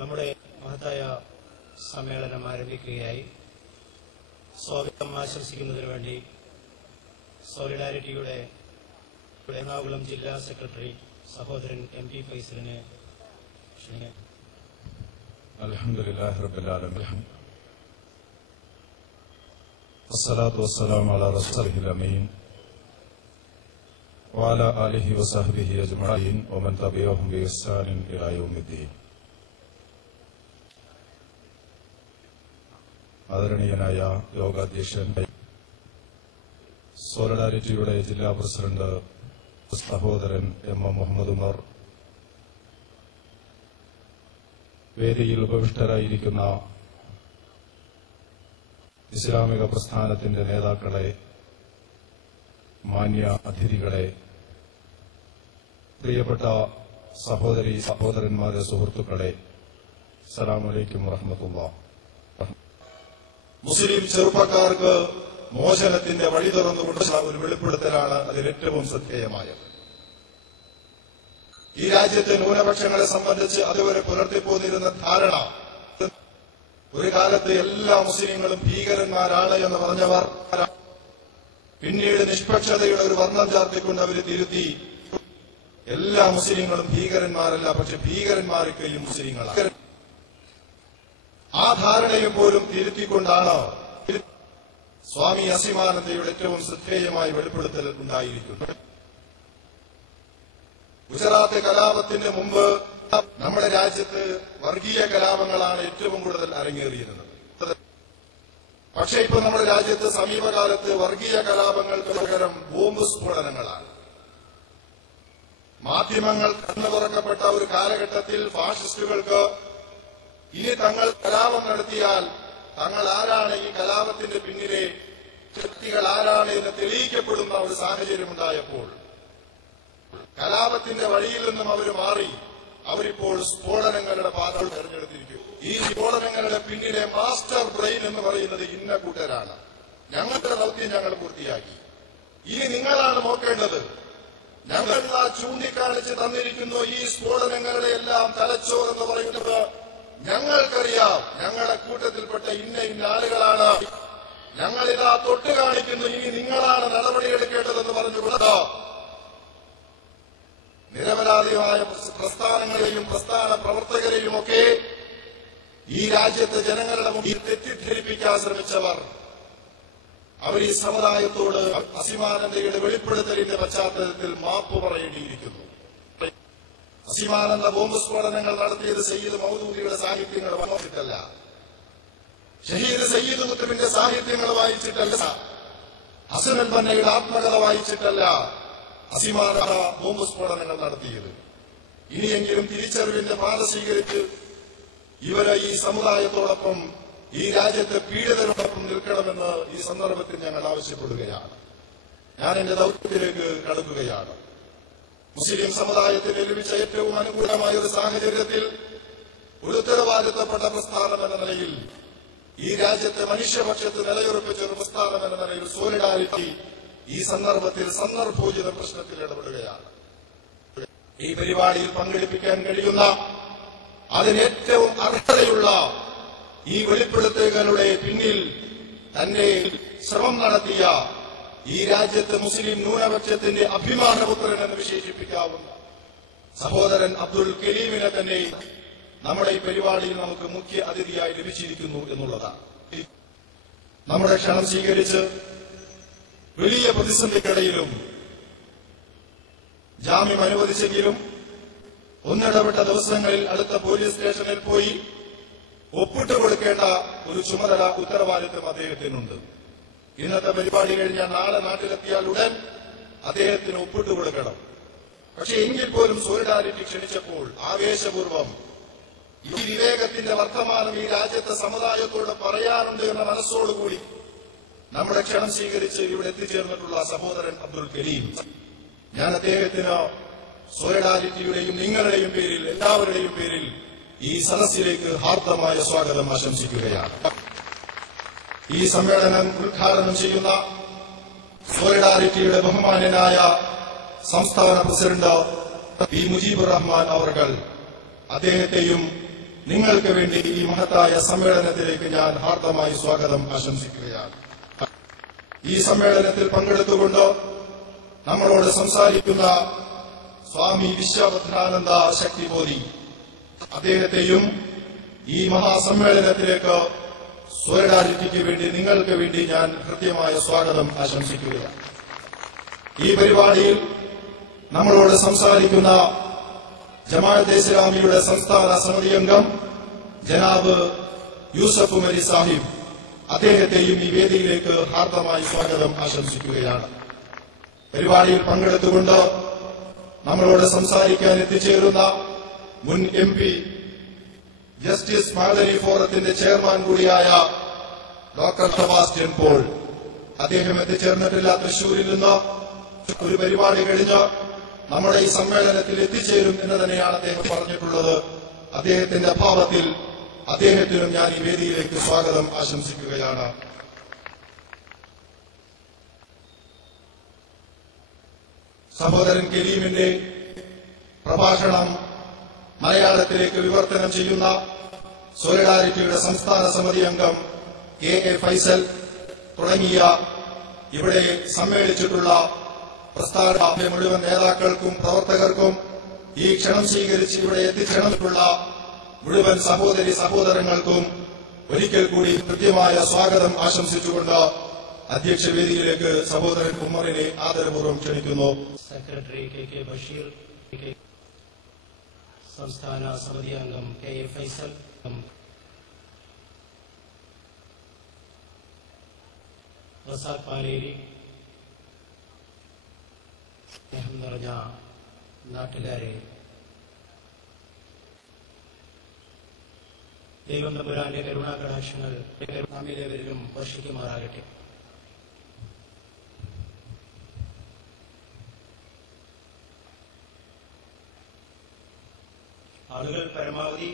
നമ്മുടെ മഹത്തായ സമ്മേളനം ആരംഭിക്കുകയായി. സ്വാഗതം ആശംസിക്കുന്നതിനു വേണ്ടി സോളിഡാരിറ്റിയുടെ എറണാകുളം ജില്ലാ സെക്രട്ടറി സഹോദരൻ MP ഫൈസലിനെ ക്ഷണിക്കുന്നു. അൽഹംദുലില്ലാഹി റബ്ബിൽ ആലമീൻ വസ്സലാത്തു വസ്സലാമു അലാ റസൂലിൽ അമീൻ വഅലാ ആലിഹി വസഹ്ബിഹി അജ്മഈൻ വമൻ തബിഅഹും ബിഇഹ്സാനിൻ ഇലാ യൗമിദ്ദീൻ. ആദരണീയനായ യോഗാധ്യക്ഷൻ, സോളിഡാരിറ്റിയുടെ ജില്ലാ പ്രസിഡന്റ് സഹോദരൻ M. മുഹമ്മദ് ഉമർ, വേദിയിൽ ഉപവിഷ്ടരായിരിക്കുന്ന ഇസ്ലാമിക പ്രസ്ഥാനത്തിന്റെ നേതാക്കളെ, മാന്യ അതിഥികളെ, പ്രിയപ്പെട്ട സഹോദരി സഹോദരന്മാരെ, സുഹൃത്തുക്കളെ, അസ്സലാമു അലൈക്കും വറഹ്മത്തുള്ളാഹി. മുസ്ലിം ചെറുപ്പക്കാർക്ക് മോചനത്തിന്റെ വഴി തുറന്നുകൊണ്ടുള്ള ഒരു വെളിപ്പെടുത്തലാണ് അതിലേറ്റവും ശ്രദ്ധേയമായത്. ഈ രാജ്യത്തെ ന്യൂനപക്ഷങ്ങളെ സംബന്ധിച്ച് അതുവരെ പുലർത്തിപ്പോന്നിരുന്ന ധാരണ, ഒരു കാലത്ത് എല്ലാ മുസ്ലിങ്ങളും ഭീകരന്മാരാണ് എന്ന് പറഞ്ഞവർ പിന്നീട് നിഷ്പക്ഷതയുടെ ഒരു വർണ്ണം ചാർത്തിക്കൊണ്ട് അവർ തിരുത്തി, എല്ലാ മുസ്ലിങ്ങളും ഭീകരന്മാരല്ല, പക്ഷെ ഭീകരന്മാരൊക്കെയും മുസ്ലിങ്ങളാണ്. ആ ധാരണയെ പോലും തിരുത്തിക്കൊണ്ടാണ് സ്വാമി അസീമാനന്ദയുടെ ഏറ്റവും ശ്രദ്ധേയമായ വെളിപ്പെടുത്തൽ ഉണ്ടായിരിക്കുന്നത്. ഗുജറാത്ത് കലാപത്തിന് മുമ്പ് നമ്മുടെ രാജ്യത്ത് വർഗീയ കലാപങ്ങളാണ് ഏറ്റവും കൂടുതൽ അരങ്ങേറിയിരുന്നത്. പക്ഷേ ഇപ്പോൾ നമ്മുടെ രാജ്യത്ത് സമീപകാലത്ത് വർഗീയ കലാപങ്ങൾക്ക് പകരം ബോംബ് സ്ഫോടനങ്ങളാണ്. മാധ്യമങ്ങൾ കണ്ണു തുറക്കപ്പെട്ട ഒരു കാലഘട്ടത്തിൽ ഫാഷിസ്റ്റുകൾക്ക് ഇനി തങ്ങൾ കലാപം നടത്തിയാൽ തങ്ങൾ ആരാണ്, ഈ കലാപത്തിന്റെ പിന്നിലെ ശക്തികൾ ആരാണ് എന്ന് തെളിയിക്കപ്പെടുന്ന ഒരു സാഹചര്യമുണ്ടായപ്പോൾ കലാപത്തിന്റെ വഴിയിൽ നിന്നും അവർ മാറി അവരിപ്പോൾ സ്ഫോടനങ്ങളുടെ പാതകൾ തെരഞ്ഞെടുത്തിരിക്കും. ഈ സ്ഫോടനങ്ങളുടെ പിന്നിലെ മാസ്റ്റർ ബ്രെയിൻ എന്ന് പറയുന്നത് ഇന്ന കൂട്ടരാണ്. ഞങ്ങളുടെ ദൗത്യം ഞങ്ങൾ പൂർത്തിയാക്കി. ഇനി നിങ്ങളാണ് നോക്കേണ്ടത്. ഞങ്ങൾ ചൂണ്ടിക്കാണിച്ച് തന്നിരിക്കുന്നു ഈ സ്ഫോടനങ്ങളുടെ എല്ലാം തലച്ചോർ എന്ന് പറയുന്നത് ഞങ്ങൾക്കറിയാം. ഞങ്ങളുടെ കൂട്ടത്തിൽപ്പെട്ട ഇന്ന ആളുകളാണ്. ഞങ്ങളിതാ തൊട്ട് കാണിക്കുന്നു. ഇനി നിങ്ങളാണ് നടപടിയെടുക്കേണ്ടതെന്ന് പറഞ്ഞുകൊണ്ട് നിരപരാധിയായ പ്രസ്ഥാനങ്ങളെയും പ്രസ്ഥാന പ്രവർത്തകരെയുമൊക്കെ ഈ രാജ്യത്തെ ജനങ്ങളുടെ മുമ്പിൽ തെറ്റിദ്ധരിപ്പിക്കാൻ ശ്രമിച്ചവർ അവർ ഈ സമുദായത്തോട് അസീമാനന്ദയുടെ വെളിപ്പെടുത്തലിന്റെ പശ്ചാത്തലത്തിൽ മാപ്പ് പറയേണ്ടിയിരിക്കുന്നു. അസീമാനന്ദ ബോംബ് സ്ഫോടനങ്ങൾ നടത്തിയത് സയ്യിദ് മൗദൂദിയുടെ സാഹിത്യങ്ങൾ വായിച്ചിട്ടല്ല, ഷഹീദ് സയ്യിദ് കുത്തുബിന്റെ സാഹിത്യങ്ങൾ വായിച്ചിട്ടല്ല, ഹസനുൽ ബന്നയുടെ ആത്മകഥ വായിച്ചിട്ടല്ല അസീമാനന്ദ ബോംബ് സ്ഫോടനങ്ങൾ നടത്തിയത്. ഇനിയെങ്കിലും തിരിച്ചറിവിന്റെ പാത സ്വീകരിച്ച് ഇവരെ ഈ സമുദായത്തോടൊപ്പം ഈ രാജ്യത്തെ പീഡിതരോടൊപ്പം നിൽക്കണമെന്ന് ഈ സന്ദർഭത്തിൽ ഞങ്ങൾ ആവശ്യപ്പെടുകയാണ്. ഞാൻ എന്റെ ദൌത്യത്തിലേക്ക് കടക്കുകയാണ്. മുസ്ലിം സമുദായത്തിന് ലഭിച്ച ഏറ്റവും അനുകൂലമായ ഒരു സാഹചര്യത്തിൽ ഒരു ഉത്തരവാദിത്തപ്പെട്ട പ്രസ്ഥാനം എന്ന നിലയിൽ, ഈ രാജ്യത്തെ മനുഷ്യപക്ഷത്ത് നിലയുറപ്പിച്ച ഒരു പ്രസ്ഥാനം എന്ന നിലയിൽ സോളിഡാരിറ്റി ഈ സന്ദർഭത്തിൽ സന്ദർഭോചിത പ്രശ്നത്തിൽ ഇടപെടുകയാണ്. ഈ പരിപാടിയിൽ പങ്കെടുപ്പിക്കാൻ കഴിയുന്ന അതിന് ഏറ്റവും അർഹതയുള്ള ഈ വെളിപ്പെടുത്തലുകളുടെ പിന്നിൽ തന്റെ ശ്രമം നടത്തിയ ഈ രാജ്യത്തെ മുസ്ലിം ന്യൂനപക്ഷത്തിന്റെ അഭിമാനപുത്രൻ എന്ന് വിശേഷിപ്പിക്കാവുന്ന സഹോദരൻ അബ്ദുൽ കരീമിനെ തന്നെ നമ്മുടെ ഈ പരിപാടിയിൽ നമുക്ക് മുഖ്യ അതിഥിയായി ലഭിച്ചിരിക്കുന്നു എന്നുള്ളതാണ്. നമ്മുടെ ക്ഷണം സ്വീകരിച്ച് വലിയ പ്രതിസന്ധിക്കിടയിലും ജാമ്യം അനുവദിച്ചെങ്കിലും ഒന്നിടവിട്ട ദിവസങ്ങളിൽ അടുത്ത പോലീസ് സ്റ്റേഷനിൽ പോയി ഒപ്പിട്ട് കൊടുക്കേണ്ട ഒരു ചുമതല, ഉത്തരവാദിത്വം അദ്ദേഹത്തിനുണ്ട്. ഇന്നത്തെ പരിപാടി കഴിഞ്ഞാൽ നാളെ നാട്ടിലെത്തിയാൽ ഉടൻ അദ്ദേഹത്തിന് ഒപ്പിട്ട് കൊടുക്കണം. പക്ഷെ എങ്കിൽ പോലും സോളിഡാരിറ്റി ക്ഷണിച്ചപ്പോൾ ആവേശപൂർവം ഈ വിവേകത്തിന്റെ വർത്തമാനം ഈ രാജ്യത്തെ സമുദായത്തോട് പറയാനുണ്ട് എന്ന മനസ്സോടുകൂടി നമ്മുടെ ക്ഷണം സ്വീകരിച്ച് ഇവിടെ എത്തിച്ചേർന്നിട്ടുള്ള സഹോദരൻ അബ്ദുൽ കരീം, ഞാൻ അദ്ദേഹത്തിന് സോളിഡാരിറ്റിയുടെയും നിങ്ങളുടെയും പേരിൽ, എല്ലാവരുടെയും പേരിൽ ഈ സദസ്സിലേക്ക് ഹാർദമായ സ്വാഗതം ആശംസിക്കുകയാണ്. ഈ സമ്മേളനം ഉദ്ഘാടനം ചെയ്യുന്ന സോളിഡാരിറ്റിയുടെ ബഹുമാന്യനായ സംസ്ഥാന പ്രസിഡന്റ് പി. മുജീബുർ റഹ്മാൻ അവർകൾ, അദ്ദേഹത്തെയും നിങ്ങൾക്ക് വേണ്ടി ഈ മഹത്തായ സമ്മേളനത്തിലേക്ക് ഞാൻ ഹാർദമായി സ്വാഗതം ആശംസിക്കുകയാണ്. ഈ സമ്മേളനത്തിൽ പങ്കെടുത്തുകൊണ്ട് നമ്മളോട് സംസാരിക്കുന്ന സ്വാമി വിശ്വഭദ്രാനന്ദ ശക്തിബോധി, അദ്ദേഹത്തെയും ഈ മഹാസമ്മേളനത്തിലേക്ക് സോളിഡാരിറ്റിക്ക് വേണ്ടി നിങ്ങൾക്ക് വേണ്ടി ഞാൻ ഹൃദ്യമായ സ്വാഗതം ആശംസിക്കുകയാണ്. ഈ പരിപാടിയിൽ നമ്മളോട് സംസാരിക്കുന്ന ജമാഅത്തെ ഇസ്ലാമിയുടെ സംസ്ഥാന സമിതി അംഗം ജനാബ് യൂസഫ് ഉമരി സാഹിബ്, അദ്ദേഹത്തെയും ഈ വേദിയിലേക്ക് ഹാർദമായി സ്വാഗതം ആശംസിക്കുകയാണ്. പരിപാടിയിൽ പങ്കെടുത്തുകൊണ്ട് നമ്മളോട് സംസാരിക്കാൻ എത്തിച്ചേരുന്ന മുൻ MP, ജസ്റ്റിസ് മഹദനി ഫോറത്തിന്റെ ചെയർമാൻ കൂടിയായ ഡോക്ടർ സെബാസ്റ്റ്യൻ പോൾ, അദ്ദേഹം എത്തിച്ചേർന്നിട്ടില്ല. തൃശൂരിൽ നിന്ന് ഒരു പരിപാടി കഴിഞ്ഞ് നമ്മുടെ ഈ സമ്മേളനത്തിൽ എത്തിച്ചേരും എന്ന് തന്നെയാണ് അദ്ദേഹം പറഞ്ഞിട്ടുള്ളത്. അദ്ദേഹത്തിന്റെ അഭാവത്തിൽ അദ്ദേഹത്തിനും ഞാൻ ഈ വേദിയിലേക്ക് സ്വാഗതം ആശംസിക്കുകയാണ്. സഹോദരൻ കരീമിന്റെ പ്രഭാഷണം മലയാളത്തിലേക്ക് വിവർത്തനം ചെയ്യുന്ന സോളിഡാരിറ്റിയുടെ സംസ്ഥാന സമിതി അംഗം KA ഫൈസൽ തുടങ്ങിയ ഇവിടെ സമ്മേളിച്ചിട്ടുള്ള പ്രസ്ഥാന മുഴുവൻ നേതാക്കൾക്കും പ്രവർത്തകർക്കും ഈ ക്ഷണം സ്വീകരിച്ച് ഇവിടെ എത്തിച്ചേർന്നിട്ടുള്ള മുഴുവൻ സഹോദരി സഹോദരങ്ങൾക്കും ഒരിക്കൽ കൂടി കൃത്യമായ സ്വാഗതം ആശംസിച്ചുകൊണ്ട് അധ്യക്ഷവേദിയിലേക്ക് സഹോദരൻ ഉമ്മറിനെ ആദരപൂർവ്വം ക്ഷണിക്കുന്നു. സെക്രട്ടറി KK ബഷീർ, സംസ്ഥാന സമിതി അംഗം KA ഫൈസൽ, റസാഖ് പാലേരി, സ്നേഹം നിറഞ്ഞ നാട്ടുകാരെ, ദൈവം തമ്പുരാന്റെ കരുണാകടാക്ഷങ്ങൾ നമ്മിലേവരിലും വർഷിക്കുമാറാകട്ടെ. ആളുകൾ പരമാവധി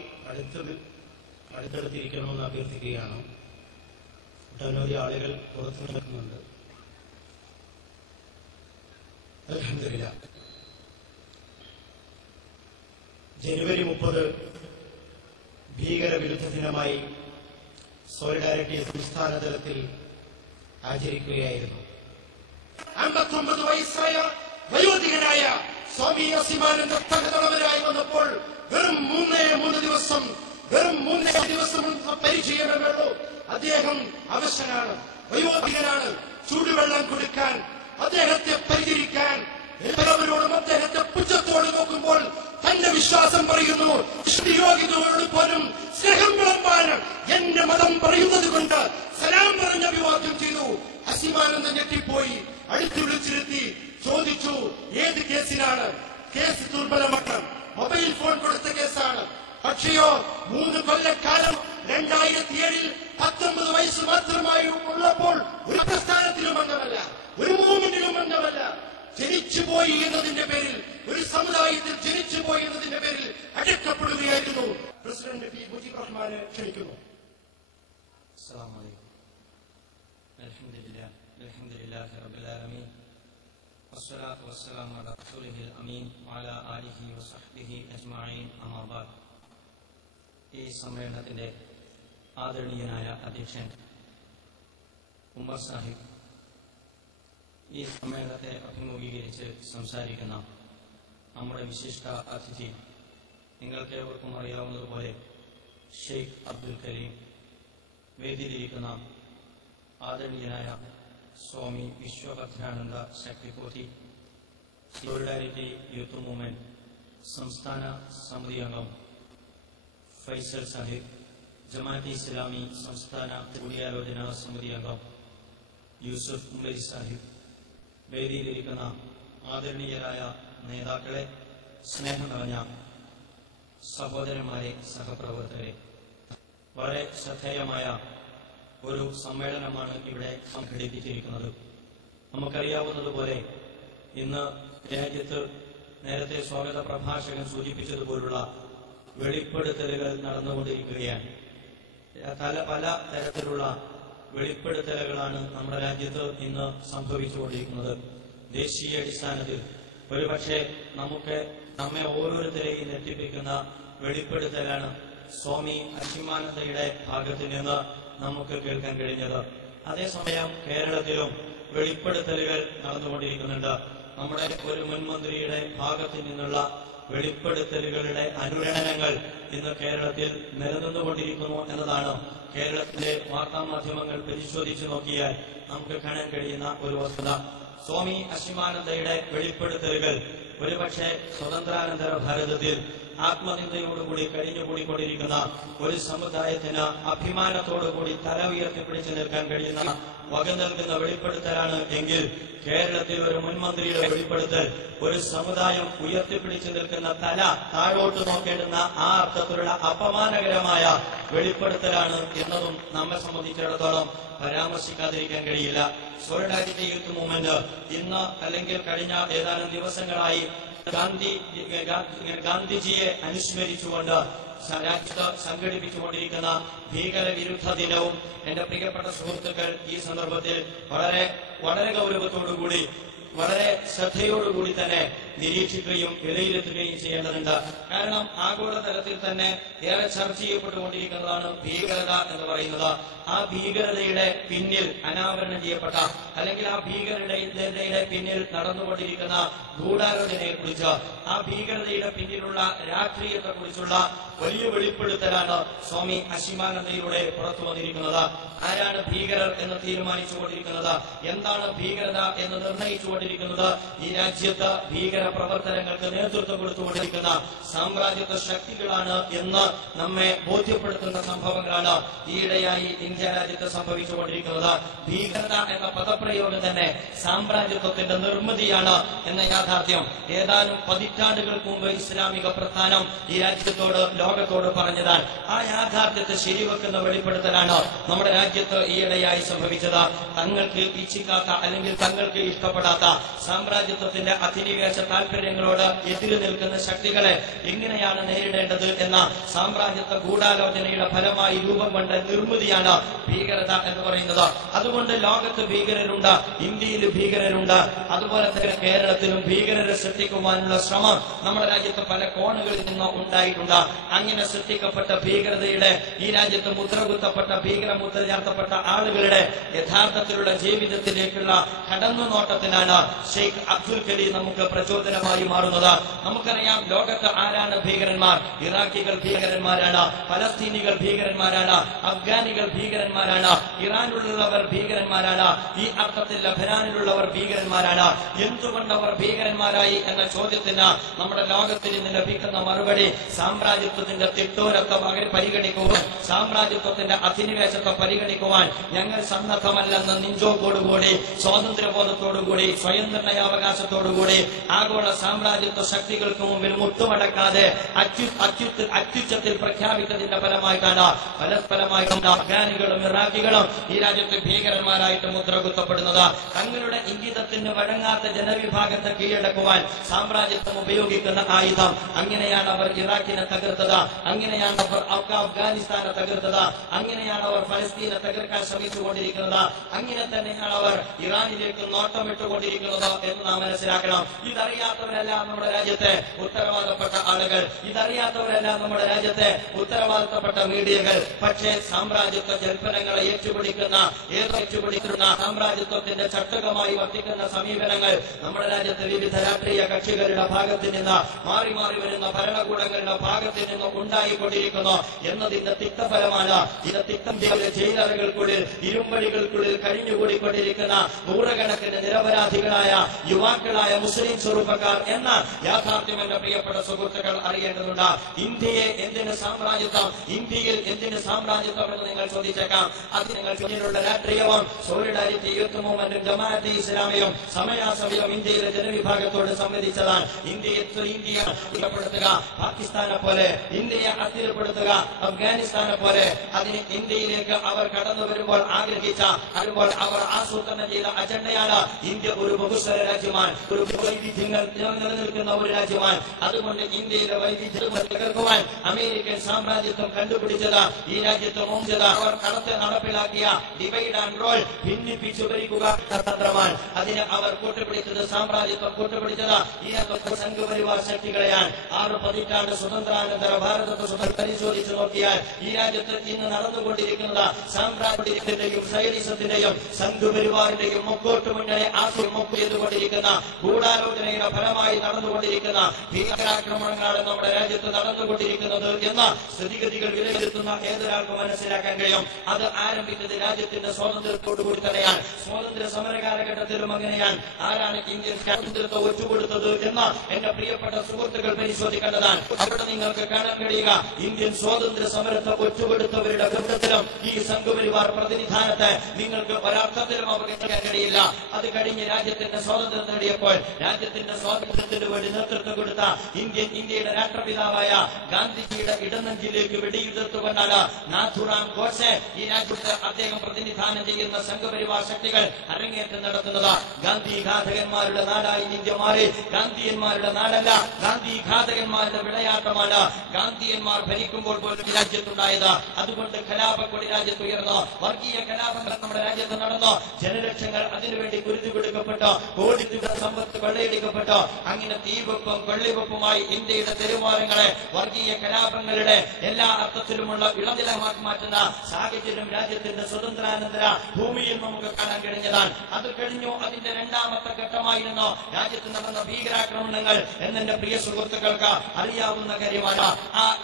അടുത്തടുത്തിരിക്കണമെന്ന് അഭ്യർത്ഥിക്കുകയാണ്. ഒട്ടനവധി ആളുകൾ പുറത്തു നിൽക്കുന്നുണ്ട്. അൽഹംദുലില്ലാഹ്. ജനുവരി 30 ഭീകരവിരുദ്ധ ദിനമായി സോളിഡാരിറ്റി സംസ്ഥാന തലത്തിൽ ആചരിക്കുകയായിരുന്നു. 59 വയസ്സായ വയോധികനായ സ്വാമി അസിമാനന്ദ തകതളവരായി വന്നപ്പോൾ വെറും 3 ദിവസം പരിചയമേ ഉള്ളൂ. അദ്ദേഹം അവശനാണ്, വയോധികനാണ്. ചൂടുവെള്ളം കൊടുക്കാൻ, അദ്ദേഹത്തെ പരിചരിക്കാൻ എല്ലാവരോടും അദ്ദേഹത്തെ പുച്ഛത്തോട് നോക്കുമ്പോൾ തന്റെ വിശ്വാസം പറയുന്നു. യോഗ്യതയോട് പോലും സ്നേഹം വിളമ്പാൻ എന്റെ മതം പറയുന്നത് കൊണ്ട് സലാം പറഞ്ഞ് അഭിവാദ്യം ചെയ്തു. അസിമാനന്ദൻ ഞെട്ടിപ്പോയി. അടുത്ത് വിളിച്ചിരുത്തി ചോദിച്ചു, ഏത് കേസിനാണ്? കേസ് ദുർബലമട്ടം, മൊബൈൽ ഫോൺ കൊടുത്ത കേസാണ്. പക്ഷെയോ 3 കൊല്ലക്കാലം 2007 19 വയസ്സ് മാത്രമായി ഉള്ളപ്പോൾ ഒരു പ്രസ്ഥാനത്തിലും അംഗമല്ല, ഒരു മൂവ്മെന്റിലും അംഗമല്ല. ജനിച്ചുപോയി എന്നതിന്റെ പേരിൽ, ഒരു സമുദായത്തിൽ ജനിച്ചുപോയി എന്നതിന്റെ പേരിൽ അടക്കപ്പെടുകയായിരുന്നു. President P. മുജീബ് റഹ്മാനെ ക്ഷണിക്കുന്നു. അസ്സലാമു അലൈക്കും. അൽഹംദുലില്ലാഹി റബ്ബിൽ ആലമീൻ വസ്സലാത്തു വസ്സലാമു അലാ റസൂലിഹിൽ അമീൻ വഅലാ ആലിഹി വസഹ്ബിഹി അജ്മഈൻ. അമ്മാ ബഅദ്. ഈ സമ്മേളനത്തിന്റെ ആദരണീയനായ അധ്യക്ഷൻ ഉമ്മർ സാഹിബ്, ഈ സമ്മേളനത്തെ അഭിമുഖീകരിച്ച് സംസാരിക്കുന്ന നമ്മുടെ വിശിഷ്ട അതിഥി, നിങ്ങൾക്ക് ഏവർക്കും അറിയാവുന്നതുപോലെ ഷെയ്ഖ് അബ്ദുൽ കരീം, വേദിയിലിരിക്കുന്ന ആദരണീയനായ സ്വാമി Vishwabhadrananda Shaktibodhi, solidarity youth movement സംസ്ഥാന സമിതി അംഗം ഫൈസൽ സാഹിബ്, ജമാഅത്തെ ഇസ്ലാമി സംസ്ഥാന കൂടിയാലോചനാ സമിതി അംഗം യൂസഫ് ഉമരി സാഹിബ്, വേദിയിലിരിക്കുന്ന ആദരണീയരായ നേതാക്കളെ, സ്നേഹം നിറഞ്ഞ സഹോദരന്മാരെ, സഹപ്രവർത്തകരെ, വളരെ ശ്രദ്ധേയമായ ഒരു സമ്മേളനമാണ് ഇവിടെ സംഘടിപ്പിച്ചിരിക്കുന്നത്. നമുക്കറിയാവുന്നതുപോലെ ഇന്ന് രാജ്യത്ത് നേരത്തെ സ്വാഗത പ്രഭാഷകൻ സൂചിപ്പിച്ചതുപോലുള്ള വെളിപ്പെടുത്തലുകൾ നടന്നുകൊണ്ടിരിക്കുകയാണ്. പല തരത്തിലുള്ള വെളിപ്പെടുത്തലുകളാണ് നമ്മുടെ രാജ്യത്ത് ഇന്ന് സംഭവിച്ചുകൊണ്ടിരിക്കുന്നത്. ദേശീയ അടിസ്ഥാനത്തിൽ ഒരുപക്ഷെ നമ്മെ ഓരോരുത്തരെയും ഞെട്ടിപ്പിക്കുന്ന വെളിപ്പെടുത്തലാണ് സ്വാമി അശ്വിമാനന്ദയുടെ ഭാഗത്ത് നിന്ന് നമുക്ക് കേൾക്കാൻ കഴിഞ്ഞത്. അതേസമയം കേരളത്തിലും വെളിപ്പെടുത്തലുകൾ നടന്നുകൊണ്ടിരിക്കുന്നുണ്ട്. നമ്മുടെ ഒരു മുൻമന്ത്രിയുടെ ഭാഗത്തു നിന്നുള്ള വെളിപ്പെടുത്തലുകളുടെ അനുരണനങ്ങൾ ഇന്ന് കേരളത്തിൽ നിലനിന്നുകൊണ്ടിരിക്കുന്നു എന്നതാണ് കേരളത്തിലെ വാർത്താമാധ്യമങ്ങൾ പരിശോധിച്ചു നോക്കിയാൽ നമുക്ക് കാണാൻ കഴിയുന്ന ഒരു വസ്തുത. സ്വാമി അശ്വിമാനന്ദയുടെ വെളിപ്പെടുത്തലുകൾ ഒരുപക്ഷെ സ്വതന്ത്രാനന്തര ഭാരതത്തിൽ ആത്മനിന്ദയോടുകൂടി കഴിഞ്ഞുകൂടിക്കൊണ്ടിരിക്കുന്ന ഒരു സമുദായത്തിന് അഭിമാനത്തോടുകൂടി തല ഉയർത്തിപ്പിടിച്ചു നിൽക്കാൻ കഴിയുന്ന വക നൽകുന്ന വെളിപ്പെടുത്തലാണ് എങ്കിൽ കേരളത്തിൽ ഒരു മുൻമന്ത്രിയുടെ വെളിപ്പെടുത്തൽ ഒരു സമുദായം ഉയർത്തിപ്പിടിച്ചു നിൽക്കുന്ന തല താഴോട്ട് നോക്കേണ്ടുന്ന ആ അർത്ഥത്തിലുള്ള അപമാനകരമായ വെളിപ്പെടുത്തലാണ് എന്നതും നമ്മെ സംബന്ധിച്ചിടത്തോളം പരാമർശിക്കാതിരിക്കാൻ കഴിയില്ല. സോളിഡാരിറ്റി യൂത്ത് മൂവ്മെന്റ് ഇന്ന് അല്ലെങ്കിൽ കഴിഞ്ഞ ഏതാനും ദിവസങ്ങളായി ഗാന്ധിജിയെ അനുസ്മരിച്ചുകൊണ്ട് രാജ്യത്ത് സംഘടിപ്പിച്ചുകൊണ്ടിരിക്കുന്ന ഭീകരവിരുദ്ധ ദിനവും എന്റെ പ്രിയപ്പെട്ട സുഹൃത്തുക്കൾ ഈ സന്ദർഭത്തിൽ വളരെ ഗൗരവത്തോടുകൂടി വളരെ ശ്രദ്ധയോടുകൂടി തന്നെ നിരീക്ഷിക്കുകയും വിലയിരുത്തുകയും ചെയ്യേണ്ടതുണ്ട്. കാരണം ആഗോളതലത്തിൽ തന്നെ ഏറെ ചർച്ച ചെയ്യപ്പെട്ടുകൊണ്ടിരിക്കുന്നതാണ് ഭീകരത എന്ന് പറയുന്നത്. ആ ഭീകരതയുടെ പിന്നിൽ അനാവരണം ചെയ്യപ്പെട്ട അല്ലെങ്കിൽ ആ ഭീകരതയുടെ പിന്നിൽ നടന്നുകൊണ്ടിരിക്കുന്ന ഗൂഢാലോചനയെക്കുറിച്ച്, ആ ഭീകരതയുടെ പിന്നിലുള്ള രാഷ്ട്രീയത്തെക്കുറിച്ചുള്ള വലിയ വെളിപ്പെടുത്തലാണ് സ്വാമി അശ്വിമാനന്ദയിലൂടെ പുറത്തു വന്നിരിക്കുന്നത്. ആരാണ് ഭീകരർ എന്ന് തീരുമാനിച്ചുകൊണ്ടിരിക്കുന്നത്? എന്താണ് ഭീകരത എന്ന് നിർണയിച്ചുകൊണ്ടിരിക്കുന്നത്? ഈ രാജ്യത്ത് ഭീകര പ്രവർത്തനങ്ങൾക്ക് നേതൃത്വം കൊടുത്തുകൊണ്ടിരിക്കുന്ന സാമ്രാജ്യത്വ ശക്തികളാണ് എന്ന് നമ്മെ ബോധ്യപ്പെടുത്തുന്ന സംഭവങ്ങളാണ് ഈയിടെയായി ഇന്ത്യ രാജ്യത്ത് സംഭവിച്ചുകൊണ്ടിരിക്കുന്നത്. ഭീകരത എന്ന പദപ്രയോഗം തന്നെ സാമ്രാജ്യത്വത്തിന്റെ നിർമ്മിതിയാണ് എന്ന യാഥാർത്ഥ്യം ഏതാനും പതിറ്റാണ്ടുകൾക്ക് മുമ്പ് ഇസ്ലാമിക പ്രസ്ഥാനം ഈ രാജ്യത്തോട് ലോകത്തോട് പറഞ്ഞതാണ്. ആ യാഥാർത്ഥ്യത്തെ ശരിവെക്കുന്ന വെളിപ്പെടുത്തലാണ് നമ്മുടെ രാജ്യത്ത് ഈയിടെയായി സംഭവിച്ചത്. തങ്ങൾക്ക് ഇച്ഛിക്കാത്ത അല്ലെങ്കിൽ തങ്ങൾക്ക് ഇഷ്ടപ്പെടാത്ത സാമ്രാജ്യത്വത്തിന്റെ അധിനിവേശ താൽപര്യങ്ങളോട് എതിര് നിൽക്കുന്ന ശക്തികളെ എങ്ങനെയാണ് നേരിടേണ്ടത് എന്ന സാമ്രാജ്യത്വ ഗൂഢാലോചനയുടെ ഫലമായി രൂപം കൊണ്ട നിർമ്മിതിയാണ് ഭീകരത എന്ന് പറയുന്നത്. അതുകൊണ്ട് ലോകത്ത് ഭീകരരുണ്ട്, ഇന്ത്യയിൽ ഭീകരരുണ്ട്, അതുപോലെ തന്നെ കേരളത്തിലും ഭീകരരെ സൃഷ്ടിക്കുവാനുള്ള ശ്രമം നമ്മുടെ രാജ്യത്ത് പല കോണുകളിൽ നിന്ന് ഉണ്ടായിട്ടുണ്ട്. അങ്ങനെ സൃഷ്ടിക്കപ്പെട്ട ഭീകരതയുടെ ഈ രാജ്യത്ത് മുദ്രകുത്തപ്പെട്ട ഭീകരമുദ്ര ചാർത്തപ്പെട്ട ആളുകളുടെ യഥാർത്ഥത്തിലുള്ള ജീവിതത്തിലേക്കുള്ള കടന്നുനോട്ടത്തിനാണ് ഷെയ്ഖ് അബ്ദുൽ കലീം നമുക്ക് പ്രചോദനമായി മാറുന്നത്. നമുക്കറിയാം ലോകത്ത് ആരാണ് ഭീകരന്മാർ? ഇറാഖികൾ ഭീകരന്മാരാണ്, പലസ്തീനികൾ ഭീകരന്മാരാണ്, അഫ്ഗാനികൾ ഭീകരന്മാരാണ്, ഇറാനിലുള്ളവർ ഭീകരന്മാരാണ്, ഈ അർത്ഥത്തിൽ ലബനാനിലുള്ളവർ ഭീകരന്മാരാണ്. എന്തുകൊണ്ടവർ ഭീകരന്മാരായി എന്ന ചോദ്യത്തിന് നമ്മുടെ ലോകത്തിൽ നിന്ന് ലഭിക്കുന്ന മറുപടി സാമ്രാജ്യത്വത്തിന്റെ തിട്ടൂരത്തെ പരിഗണിക്കുവാൻ, സാമ്രാജ്യത്വത്തിന്റെ അധിനിവേശത്തെ പരിഗണിക്കുവാൻ ഞങ്ങൾ സന്നദ്ധമല്ലെന്ന് നെഞ്ചോടുകൂടി സ്വാതന്ത്ര്യബോധത്തോടുകൂടി സ്വയം നിർണയാവകാശത്തോടുകൂടി ആഗോള സാമ്രാജ്യത്വ ശക്തികൾക്ക് മുമ്പിൽ മുട്ടുമടക്കാതെ അത്യുച്ചത്തിൽ പ്രഖ്യാപിച്ചതിന്റെ ഫലമായിട്ടാണ് പരസ്പരമായിട്ടും അഫ്ഗാനികളും ഇറാഖികളും ഈ രാജ്യത്ത് ഭീകരന്മാരായിട്ട് മുദ്രകുത്തപ്പെടുന്നത്. തങ്ങളുടെ ഇംഗിതത്തിന് വഴങ്ങാത്ത ജനവിഭാഗത്തെ കീഴടക്കുവാൻ സാമ്രാജ്യത്വം ഉപയോഗിക്കുന്ന ആയുധം. അങ്ങനെയാണ് അവർ ഇറാഖിനെ തകർത്തത്, അങ്ങനെയാണ് അവർ അഫ്ഗാനിസ്ഥാനെ തകർത്തത്, അങ്ങനെയാണ് അവർ ഫലസ്തീനെ തകർക്കാൻ ശ്രമിച്ചുകൊണ്ടിരിക്കുന്നത്, അങ്ങനെ തന്നെയാണ് അവർ ഇറാനിലേക്ക് നോട്ടമിട്ടുകൊണ്ടിരിക്കുന്നത് എന്ന് നാം മനസ്സിലാക്കണം. ഇതറിയാത്തവരല്ല നമ്മുടെ രാജ്യത്തെ ഉത്തരവാദപ്പെട്ട ആളുകൾ, ഇതറിയാത്തവരല്ല നമ്മുടെ രാജ്യത്തെ ഉത്തരവാദിത്തപ്പെട്ട മീഡിയകൾ. പക്ഷേ സാമ്രാജ്യത്വ ജൽപ്പനങ്ങളെ ഏറ്റുപിടിക്കുന്ന സാമ്രാജ്യത്വത്തിന്റെ ചട്ടകമായി വർത്തിക്കുന്ന സമീപനങ്ങൾ നമ്മുടെ രാജ്യത്തെ വിവിധ രാഷ്ട്രീയ കക്ഷികളുടെ ഭാഗത്ത് നിന്ന് മാറി മാറി വരുന്ന ഭരണകൂടങ്ങളുടെ ഭാഗത്ത് നിന്ന് ഉണ്ടായിക്കൊണ്ടിരിക്കുന്നു എന്നതിന്റെ തിക്തഫലമാണ്. ഇത് തിക്തം ചെയ്ത ജയിലറകൾക്കുള്ളിൽ ഇരുമ്പടികൾക്കുള്ളിൽ കഴിഞ്ഞുകൂടിക്കൊണ്ടിരിക്കുന്ന നൂറുകണക്കിന് നിരപരാധികളായ യുവാക്കളായ മുസ്ലിം ചെറുപ്പക്കാർ എന്ന യാഥാർത്ഥ്യം എന്റെ പ്രിയപ്പെട്ട സുഹൃത്തുക്കൾ അറിയേണ്ടതുണ്ട്. ഇന്ത്യയെ എന്തിന് സാമ്രാജ്യത്വം, ഇന്ത്യയിൽ എന്തിന് സാമ്രാജ്യത്വം എന്ന് നിങ്ങൾ ചോദിച്ചേക്കാം. അത് നിങ്ങൾ പിന്നിലുള്ള രാഷ്ട്രീയവും സോളിഡാരിറ്റി യൂത്ത് മൂവ്മെന്റും ജമാഅത്തെ ഇസ്ലാമിയും സമയാസമയം ഇന്ത്യയിലെ ജനവിഭാഗത്തോട് സംവദിച്ചതാണ്. ഇന്ത്യയെ അസ്ഥിരപ്പെടുത്തുക, പാകിസ്ഥാനെ പോലെ ഇന്ത്യയെ അസ്ഥിരപ്പെടുത്തുക, അഫ്ഗാനിസ്ഥാനെ പോലെ അതിന് ഇന്ത്യയിലേക്ക് അവർ കടന്നു വരുമ്പോൾ അവർ ആസൂത്രണം ചെയ്ത അജണ്ടയാണ് ഇന്ത്യ ഒരു ബഹുസ്വര രാജ്യമാണ്, ഒരു വൈവിധ്യങ്ങൾ നിലനിൽക്കുന്ന ഒരു രാജ്യമാണ്. അതുകൊണ്ട് ഇന്ത്യയിലെ വൈവിധ്യം തകർക്കുവാൻ അമേരിക്കൻ സാമ്രാജ്യത്വം കണ്ടുപിടിച്ചത് ഈ രാജ്യത്ത് മുഞ്ചത് അവർ നടപ്പിലാക്കിയ ഡിവൈഡ് ആൻഡ് റോൾ, ഭിന്നിപ്പിച്ചു ഭരിക്കുക തന്ത്രമാണ്. അതിന് അവർ കൂട്ടുപിടിച്ചത്, സാമ്രാജ്യത്വം കൂട്ടുപിടിച്ചത് ഈ സംഘപരിവാർ ശക്തികളെയാണ്. 6 പതിറ്റാണ്ട് സ്വതന്ത്രാനന്തര ഭാരതത്തെ പരിശോധിച്ചു നോക്കിയാൽ ഈ രാജ്യത്ത് ഇന്ന് നടന്നുകൊണ്ടിരിക്കുന്നത് സാമ്രാജ്യത്തിന്റെയും സൈനിസത്തിന്റെയും സംഘപരിവാറിന്റെയും മുക്കോട്ട് മുന്നണി ആത്മമുക്ക് ചെയ്തുകൊണ്ടിരിക്കുന്ന ഗൂഢാലോചനയുടെ ഫലമായി നടന്നുകൊണ്ടിരിക്കുന്ന ഭീകരാക്രമണങ്ങളാണ് നമ്മുടെ രാജ്യത്ത് നടന്നുകൊണ്ടിരിക്കുന്നത് എന്ന സ്ഥിതിഗതികൾ വിലയിരുത്തുന്ന ഏതൊരാൾക്കും മനസ്സിലാക്കാൻ കഴിയും. അത് ആരംഭിച്ചത് രാജ്യത്തിന്റെ സ്വാതന്ത്ര്യത്തോടുകൂടി തന്നെയാണ്. സ്വാതന്ത്ര്യ സമര കാലഘട്ടത്തിലും അങ്ങനെയാണ്. ആരാണ് ഇന്ത്യൻ സ്വാതന്ത്ര്യത്തെ ഒറ്റുകൊടുത്തത് എന്ന് എന്റെ പ്രിയപ്പെട്ട സുഹൃത്തുക്കൾ പരിശോധിക്കേണ്ടതാണ്. അവിടെ നിങ്ങൾക്ക് കാണാൻ കഴിയുക, ഇന്ത്യൻ സ്വാതന്ത്ര്യ സമരത്തെ ഒറ്റുകൊടുത്തവരുടെ ബന്ധത്തിലും ഈ സംഘപരിവാർ പ്രതിനിധാനത്തെ നിങ്ങൾക്ക് ഒരർത്ഥത്തിലും അവഗണിക്കാൻ കഴിയില്ല. അത് കഴിഞ്ഞ് രാജ്യത്തിന്റെ സ്വാതന്ത്ര്യം നേടിയപ്പോൾ രാജ്യത്തിന്റെ സ്വാതന്ത്ര്യത്തിന് വേണ്ടി നേതൃത്വം കൊടുത്ത ഇന്ത്യയുടെ രാഷ്ട്രപിതാവായ ഗാന്ധിജിയുടെ ഇടനെഞ്ചിലേക്ക് വെടിയുതിർത്തുകൊണ്ടാണ് നാഥുറാം ഗോഡ്സെ ഈ രാജ്യത്ത് അദ്ദേഹം പ്രതിനിധാനം ചെയ്യുന്ന സംഘപരിവാർ ശക്തികൾ അരങ്ങേറ്റം നടത്തുന്നത്. ഗാന്ധി ഘാതകന്മാരുടെ നാടായി ഇന്ത്യ മാറി. ഗാന്ധിയന്മാരുടെ നാടല്ല, ഗാന്ധി ഘാതകന്മാരുടെ വിളയാട്ടമാണ് ഗാന്ധിയന്മാർ ഭരിക്കുമ്പോൾ പോലും രാജ്യത്തുണ്ടായത്. അതുകൊണ്ട് കലാപക്കൊടി രാജ്യത്തുയർന്നു, വർഗീയ കലാപങ്ങൾ നമ്മുടെ രാജ്യത്ത് നടന്നു, ജനലക്ഷങ്ങൾ അതിനുവേണ്ടി കുരുതി കൊടുക്കപ്പെട്ടു, കോടി തുക സമ്പത്ത് കൊള്ളയടിക്കപ്പെട്ടു. അങ്ങനെ തീവെപ്പും കൊള്ളിവെപ്പുമായി ഇന്ത്യയുടെ തെരുവാരങ്ങളെ വർഗീയ കലാപങ്ങളുടെ എല്ലാ അർത്ഥത്തിലുമുള്ള ഇളനിലമാക്കി മാറ്റുന്ന സാഹചര്യം രാജ്യത്തിന്റെ സ്വതന്ത്രാനന്തര ഭൂമിയിൽ നമുക്ക് കാണാൻ കഴിഞ്ഞതാണ്. അത് കഴിഞ്ഞു. അതിന്റെ രണ്ടാമത്തെ ഘട്ടമായിരുന്നു രാജ്യത്ത് നടന്ന ഭീകരാക്രമണങ്ങൾ എന്നെന്റെ പ്രിയ സുഹൃത്തുക്കൾക്ക് അറിയാവുന്ന കാര്യമാണ്.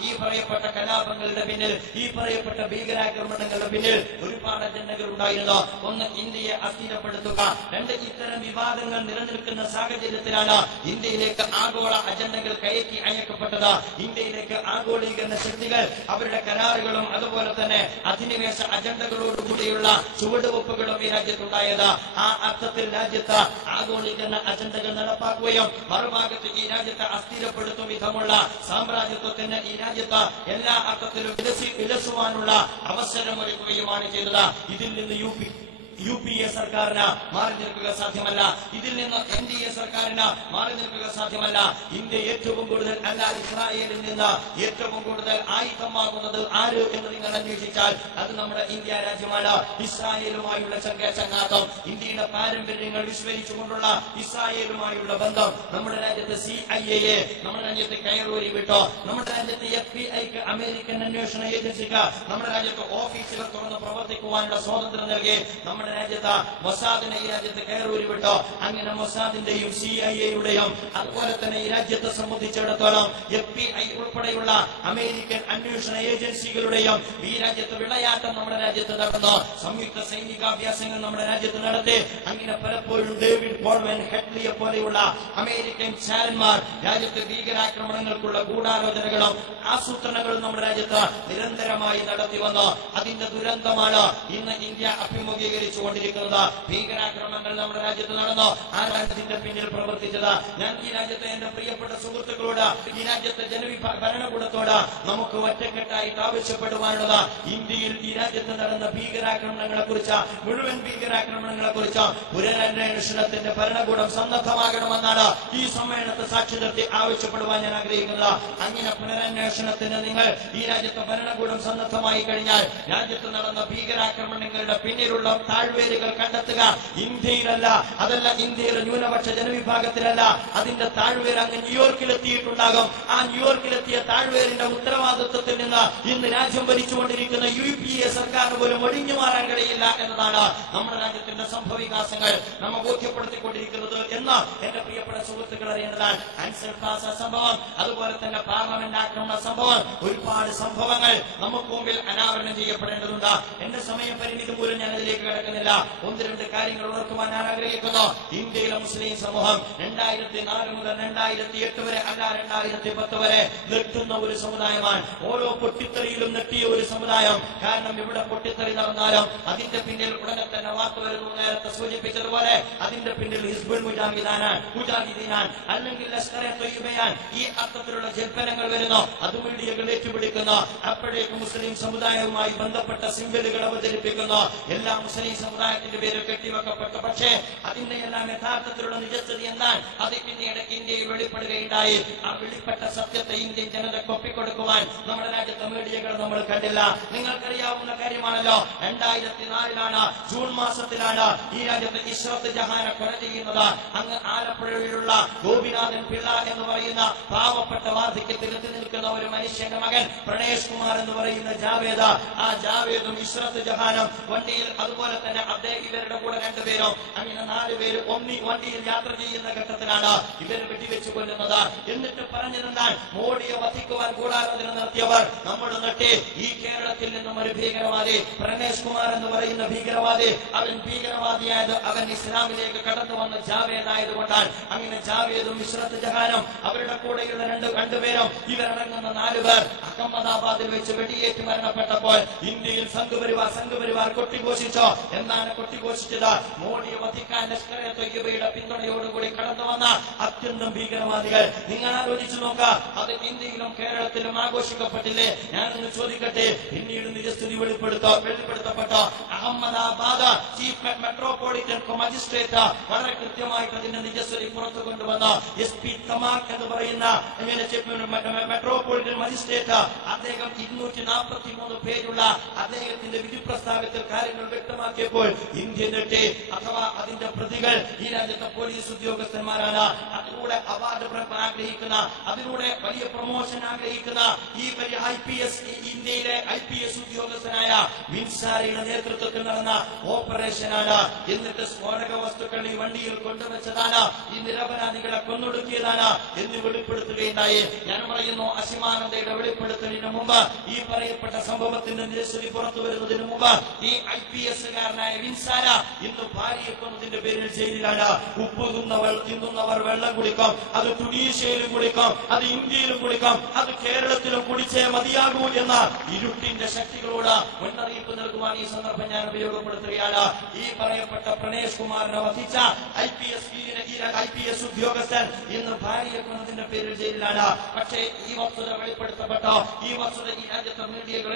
ഈ പറയപ്പെട്ട കലാപങ്ങളുടെ പിന്നിൽ, ഈ പറയപ്പെട്ട ഭീകരാക്രമണങ്ങളുടെ പിന്നിൽ ഒരുപാട് അജണ്ടകൾ ഉണ്ടായിരുന്നു. ഒന്ന്, ഇന്ത്യയെ അസ്ഥിരപ്പെടുത്തുക. 2, ഇത്തരം വിവാദങ്ങൾ നിലനിൽക്കുന്ന സാഹചര്യത്തിലാണ് ഇന്ത്യയിലേക്ക് ആഗോള അജണ്ടകൾ കയറ്റി അയക്കപ്പെട്ടത്. ഇന്ത്യയിലേക്ക് ആഗോളീകരണ ശക്തികൾ അവരുടെ കരാറുകളും അതുപോലെ തന്നെ അധിനിവേശ അജണ്ടകളോടുകൂടിയുള്ള ചുവടുവെപ്പുകളും ഈ രാജ്യത്തുണ്ടായത്. ആ അർത്ഥത്തിൽ രാജ്യത്ത് ആഗോളീകരണ അജണ്ടകൾ നടപ്പാക്കുകയും മറുഭാഗത്ത് ഈ രാജ്യത്തെ അസ്ഥിരപ്പെടുത്തും വിധമുള്ള സാമ്രാജ്യത്വത്തിന് ഈ രാജ്യത്ത് എല്ലാ അർത്ഥത്തിലും വിലസുവാനുള്ള അവസരമൊരുക്കുകയുമാണ് ചെയ്തത്. ഇതിൽ നിന്ന് UPA സർക്കാരിന് മാറി നിൽക്കുക സാധ്യമല്ല. ഇതിൽ നിന്ന് NDA സർക്കാരിന് മാറി നിൽക്കുക സാധ്യമല്ല. ഇന്ത്യ ഏറ്റവും കൂടുതൽ അല്ല, ഇസ്രായേലിൽ നിന്ന് ഏറ്റവും കൂടുതൽ ആയുധമാകുന്നത് ആര് എന്ന് നിങ്ങൾ അന്വേഷിച്ചാൽ അത് നമ്മുടെ ഇന്ത്യ രാജ്യമാണ്. ഇസ്രായേലുമായുള്ള ചങ്ങാത്തം, ഇന്ത്യയുടെ പാരമ്പര്യങ്ങൾ വിസ്മരിച്ചുകൊണ്ടുള്ള ഇസ്രായേലുമായുള്ള ബന്ധം, നമ്മുടെ രാജ്യത്തെ CIA നമ്മുടെ രാജ്യത്തെ കയറൂരി വിട്ടോ, നമ്മുടെ രാജ്യത്തെ FBI അമേരിക്കൻ അന്വേഷണ ഏജൻസിക്ക് നമ്മുടെ രാജ്യത്തെ ഓഫീസുകൾ തുറന്ന് പ്രവർത്തിക്കുവാനുള്ള സ്വാതന്ത്ര്യം നൽകി. നമ്മുടെ രാജ്യത്ത് മൊസാദിനെ ഈ രാജ്യത്ത് കയറൂരി വിട്ടോ. അങ്ങനെ മൊസാദിന്റെയും CIA-യുടെയും അതുപോലെ തന്നെ ഈ രാജ്യത്തെ സംബന്ധിച്ചിടത്തോളം FBI ഉൾപ്പെടെയുള്ള അമേരിക്കൻ അന്വേഷണ ഏജൻസികളുടെയും ഈ രാജ്യത്ത് വിളയാട്ടം നമ്മുടെ രാജ്യത്ത് നടന്നു. സംയുക്ത സൈനികാഭ്യാസങ്ങൾ നമ്മുടെ രാജ്യത്ത് നടത്തി. അങ്ങനെ പലപ്പോഴും ഡേവിഡ് ബോൾവൻ ഹെഡ്ലിയെ പോലെയുള്ള അമേരിക്കൻ ചാരന്മാർ രാജ്യത്ത് ഭീകരാക്രമണങ്ങൾക്കുള്ള ഗൂഢാലോചനകളും ആസൂത്രണങ്ങളും നമ്മുടെ രാജ്യത്ത് നിരന്തരമായി നടത്തി വന്നു. അതിന്റെ ദുരന്തമാണ് ഇന്ന് ഇന്ത്യ അഭിമുഖീകരിച്ചുകൊണ്ടിരിക്കുന്നത്. ഭീകരാക്രമണങ്ങൾ നമ്മുടെ രാജ്യത്ത് നടന്നു. ആ രാജ്യത്തിന്റെ പിന്നിൽ പ്രവർത്തിച്ചത് ഞാൻ ഈ രാജ്യത്തെ എന്റെ പ്രിയപ്പെട്ട സുഹൃത്തുക്കളോട്, ഈ രാജ്യത്തെ ഭരണകൂടത്തോട് നമുക്ക് ഒറ്റക്കെട്ടായിട്ട് ആവശ്യപ്പെടുവാനുള്ളത് ഇന്ത്യയിൽ ഈ രാജ്യത്ത് നടന്ന ഭീകരാക്രമണങ്ങളെ കുറിച്ച്, മുഴുവൻ ഭീകരാക്രമണങ്ങളെ കുറിച്ച് പുനരന്വേഷണത്തിന്റെ ഭരണകൂടം സന്നദ്ധമാകണമെന്നാണ് ഈ സമ്മേളനത്തെ സാക്ഷി നിർത്തി ആവശ്യപ്പെടുവാൻ ഞാൻ ആഗ്രഹിക്കുന്നത്. അങ്ങനെ പുനരന്വേഷണത്തിന് നിങ്ങൾ ഈ രാജ്യത്തെ ഭരണകൂടം സന്നദ്ധമായി കഴിഞ്ഞാൽ രാജ്യത്ത് നടന്ന ഭീകരാക്രമണങ്ങളുടെ പിന്നിലുള്ള താഴ്വേരുകൾ കണ്ടെത്തുക. ഇന്ത്യയിലല്ല, അതല്ല ഇന്ത്യയിലെ ന്യൂനപക്ഷ ജനവിഭാഗത്തിലല്ല, അതിന്റെ താഴ്വേര് അങ്ങ് ന്യൂയോർക്കിലെത്തിയിട്ടുണ്ടാകും. ആ ന്യൂയോർക്കിലെത്തിയ താഴ്വേരിന്റെ ഉത്തരവാദിത്വത്തിൽ നിന്ന് ഇന്ന് രാജ്യം ഭരിച്ചുകൊണ്ടിരിക്കുന്ന UPA സർക്കാരിന് പോലും ഒഴിഞ്ഞു മാറാൻ കഴിയില്ല എന്നതാണ് നമ്മുടെ രാജ്യത്തിന്റെ സംഭവവികാസങ്ങൾ നമ്മെ ബോധ്യപ്പെടുത്തിക്കൊണ്ടിരിക്കുന്നത് എന്ന് എന്റെ പ്രിയപ്പെട്ട സുഹൃത്തുക്കൾ അറിയേണ്ടതാണ്. ആൻസർ പ്ലാസ സംഭവം, അതുപോലെ തന്നെ പാർലമെന്റ് ആക്രമണ സംഭവം, ഒരുപാട് സംഭവങ്ങൾ നമുക്ക് മുമ്പിൽ അനാവരണം ചെയ്യപ്പെടേണ്ടതുണ്ട്. എന്റെ സമയം പരിമിതി മൂലം ഞാൻ അതിലേക്ക് കിടക്കുന്നില്ല. 1-2 കാര്യങ്ങൾ ഉണർത്തുവാൻ ഞാൻ ആഗ്രഹിക്കുന്നു. ഇന്ത്യയിലെ മുസ്ലിം സമൂഹം 2004 മുതൽ 2008 വരെ അല്ല 2010 വരെ നിർത്തുന്ന ഒരു സമുദായമാണ്. ഓരോ പൊട്ടിത്തെറിയിലും നെട്ടിയ ഒരു സമുദായം. കാരണം ഇവിടെ പൊട്ടിത്തെറി നടന്നാലും അതിന്റെ പിന്നിൽ ഉടനെ തന്നെ വാർത്ത വരുന്നു. നേരത്തെ സൂചിപ്പിച്ചതുപോലെ അതിന്റെ പിന്നിൽ ഹിസ്ബുൾ മുജാഹിദീനാൻ അല്ലെങ്കിൽ ലഷ്കറെ തൊയ്ബയാൻ ഈ അർത്ഥത്തിലുള്ള ജൽപ്പനങ്ങൾ വരുന്നു. അത് മീഡിയകൾ ഏറ്റുപിടിക്കുന്നു. അപ്പോഴേക്ക് മുസ്ലിം സമുദായവുമായി ബന്ധപ്പെട്ട സിംബലുകൾ അവതരിപ്പിക്കുന്നു. എല്ലാ മുസ്ലിം സമുദായത്തിന്റെ പേരിൽ കെട്ടിവെക്കപ്പെട്ടു. പക്ഷേ അതിന്റെ എല്ലാം യഥാർത്ഥത്തിലുള്ള നിജസ്ഥിതി എന്നാൽ അത് പിന്നീട് ഇന്ത്യയിൽ വെളിപ്പെടുകയുണ്ടായി. ആ വെളിപ്പെട്ട സത്യത്തെ ഇന്ത്യൻ ജനത കൊപ്പിക്കൊടുക്കുവാൻ നമ്മുടെ രാജ്യത്തെ മീഡിയകൾ നമ്മൾ കണ്ടില്ല. നിങ്ങൾക്കറിയാവുന്ന കാര്യമാണല്ലോ, 2004 ജൂൺ മാസത്തിലാണ് ഈ രാജ്യത്ത് ഇശ്റത്ത് ജഹാനെ കൊല ചെയ്യുന്നത്. അങ്ങ് ആലപ്പുഴയിലുള്ള ഗോപിനാഥൻ പിള്ള എന്ന് പറയുന്ന പാവപ്പെട്ട വാർദ്ധക്യത്തിൽ എത്തി നിൽക്കുന്ന ഒരു മനുഷ്യന്റെ മകൻ പ്രണേഷ് കുമാർ എന്ന് പറയുന്ന ജാവേദ, ആ ജാവേദും ഇശ്റത്ത് ജഹാനും വണ്ടിയിൽ, അതുപോലെ തന്നെ അദ്ദേഹം ഇവരുടെ കൂടെ 2 പേരും, അങ്ങനെ 4 പേര് വണ്ടിയിൽ യാത്ര ചെയ്യുന്ന ഘട്ടത്തിലാണ് ഇവർ വെടിവെച്ചു കൊല്ലുന്നത്. എന്നിട്ട് പറഞ്ഞിരുന്നാൽ മോഡിയെ വധിക്കുവാൻ ഗൂഢാലോചന നടത്തിയവർ നമ്മുടെ നട്ടി ഈ കേരളത്തിൽ നിന്നും ഒരു ഭീകരവാദി പ്രണേഷ് കുമാർ എന്ന് പറയുന്ന ഭീകരവാദി, അവൻ ഭീകരവാദിയായത് അവൻ ഇസ്ലാമിലേക്ക് കടന്നു വന്ന ജാവേദായതുകൊണ്ടാണ്. അങ്ങനെ ജാവേദും ഇശ്റത്ത് ജഹാനും അവരുടെ കൂടെയുള്ള 2 പേരും ഇവരടങ്ങുന്ന 4 പേർ അഹമ്മദാബാദിൽ വെച്ച് വെടിയേറ്റ് മരണപ്പെട്ടപ്പോൾ ഇന്ത്യയിൽ സംഘപരിവാർ കൊട്ടിഘോഷിച്ചോ. എന്താണ് കൊട്ടിഘോഷിച്ചത്? മോഡിയെ വധിക്കാൻ ലഷ്കർ-എ തൊയ്യബയുടെ പിന്തുണയോടുകൂടി കടന്നു വന്ന അത്യന്തം ഭീകരവാദികൾ. നിങ്ങൾ ആലോചിച്ചു നോക്കുക, അത് ഇന്ത്യയിലും കേരളത്തിലും ആഘോഷിക്കപ്പെട്ടില്ലേ? ഞാനൊന്ന് ചോദിക്കട്ടെ, പിന്നീട് നിജസ്ഥിതി വെളിപ്പെടുത്തപ്പെട്ടോ. അഹമ്മദാബാദ് ചീഫ് മെട്രോപൊളിറ്റൻ മജിസ്ട്രേറ്റ് വളരെ കൃത്യമായിട്ട് അതിന്റെ നിജസ്ഥിതി പുറത്തു കൊണ്ടുവന്നു. SP തമാക് എന്ന് പറയുന്ന മെട്രോപൊളിറ്റൻ മജിസ്ട്രേറ്റ്, അദ്ദേഹം 243 പേരുള്ള അദ്ദേഹത്തിന്റെ വിധി പ്രസ്താവത്തിൽ കാര്യങ്ങൾ വ്യക്തമാക്കിയപ്പോൾ ഇന്ത്യ നെട്ടി. അഥവാ അതിന്റെ പ്രതികൾ ഈ രാജ്യത്തെ പോലീസ് ഉദ്യോഗസ്ഥന്മാരാണ്. അതിലൂടെ അവാർഡ് ആഗ്രഹിക്കുന്ന, അതിലൂടെ വലിയ പ്രൊമോഷൻ ആഗ്രഹിക്കുന്ന ഈ വലിയ IPS, ഇന്ത്യയിലെ IPS ഉദ്യോഗസ്ഥനായ വിൻസാരയുടെ നേതൃത്വത്തിൽ നടന്ന ഓപ്പറേഷനാണ്. എന്നിട്ട് സ്ഫോടക വസ്തുക്കൾ ഈ വണ്ടിയിൽ കൊണ്ടുവച്ചതാണ്, ഈ നിരപരാധികളെ കൊന്നൊടുക്കിയതാണ് എന്ന് വെളിപ്പെടുത്തുകയുണ്ടായി. ഞാൻ പറയുന്നു, അസിമാനന്ദയുടെ വെളിപ്പെടുത്തലിന് മുമ്പ്, ഈ പറയപ്പെട്ട സംഭവത്തിന്റെ നിരസ്ഥിതി പുറത്തു വരുന്നതിന് മുമ്പ് ഈ IPS-കാരനായ വിൻസാര ഇന്ന് ഭാര്യയെ കൊന്നതിന്റെ പേരിൽ ജയിലിലാണ്. ഉപ്പ് തിന്നുന്നവർ വെള്ളം കുടിക്കും, അത് തുണീഷ്യയിലും കുടിക്കും, അത് ഇന്ത്യയിലും കുടിക്കും, അത് കേരളത്തിലും കുടിച്ചേ മതിയാകൂ എന്ന ഇരുട്ടിന്റെ ശക്തികളോട് മുന്നറിയിപ്പ് നൽകുവാൻ ഈ സന്ദർഭം ഞാൻ ഉപയോഗപ്പെടുത്തുകയാണ്. ഈ പറയപ്പെട്ട പ്രണേഷ് കുമാറിനെ വധിച്ച IPS ഉദ്യോഗസ്ഥൻ ഇന്ന് ഭാര്യയെ കൊന്നതിന്റെ പേരിൽ ജയിലിലാണ്. പക്ഷേ ഈ വസ്തുത വെളിപ്പെടുത്തപ്പെട്ടോ? ഈ വസ്തുത ഈ രാജ്യത്തെ മീഡിയകൾ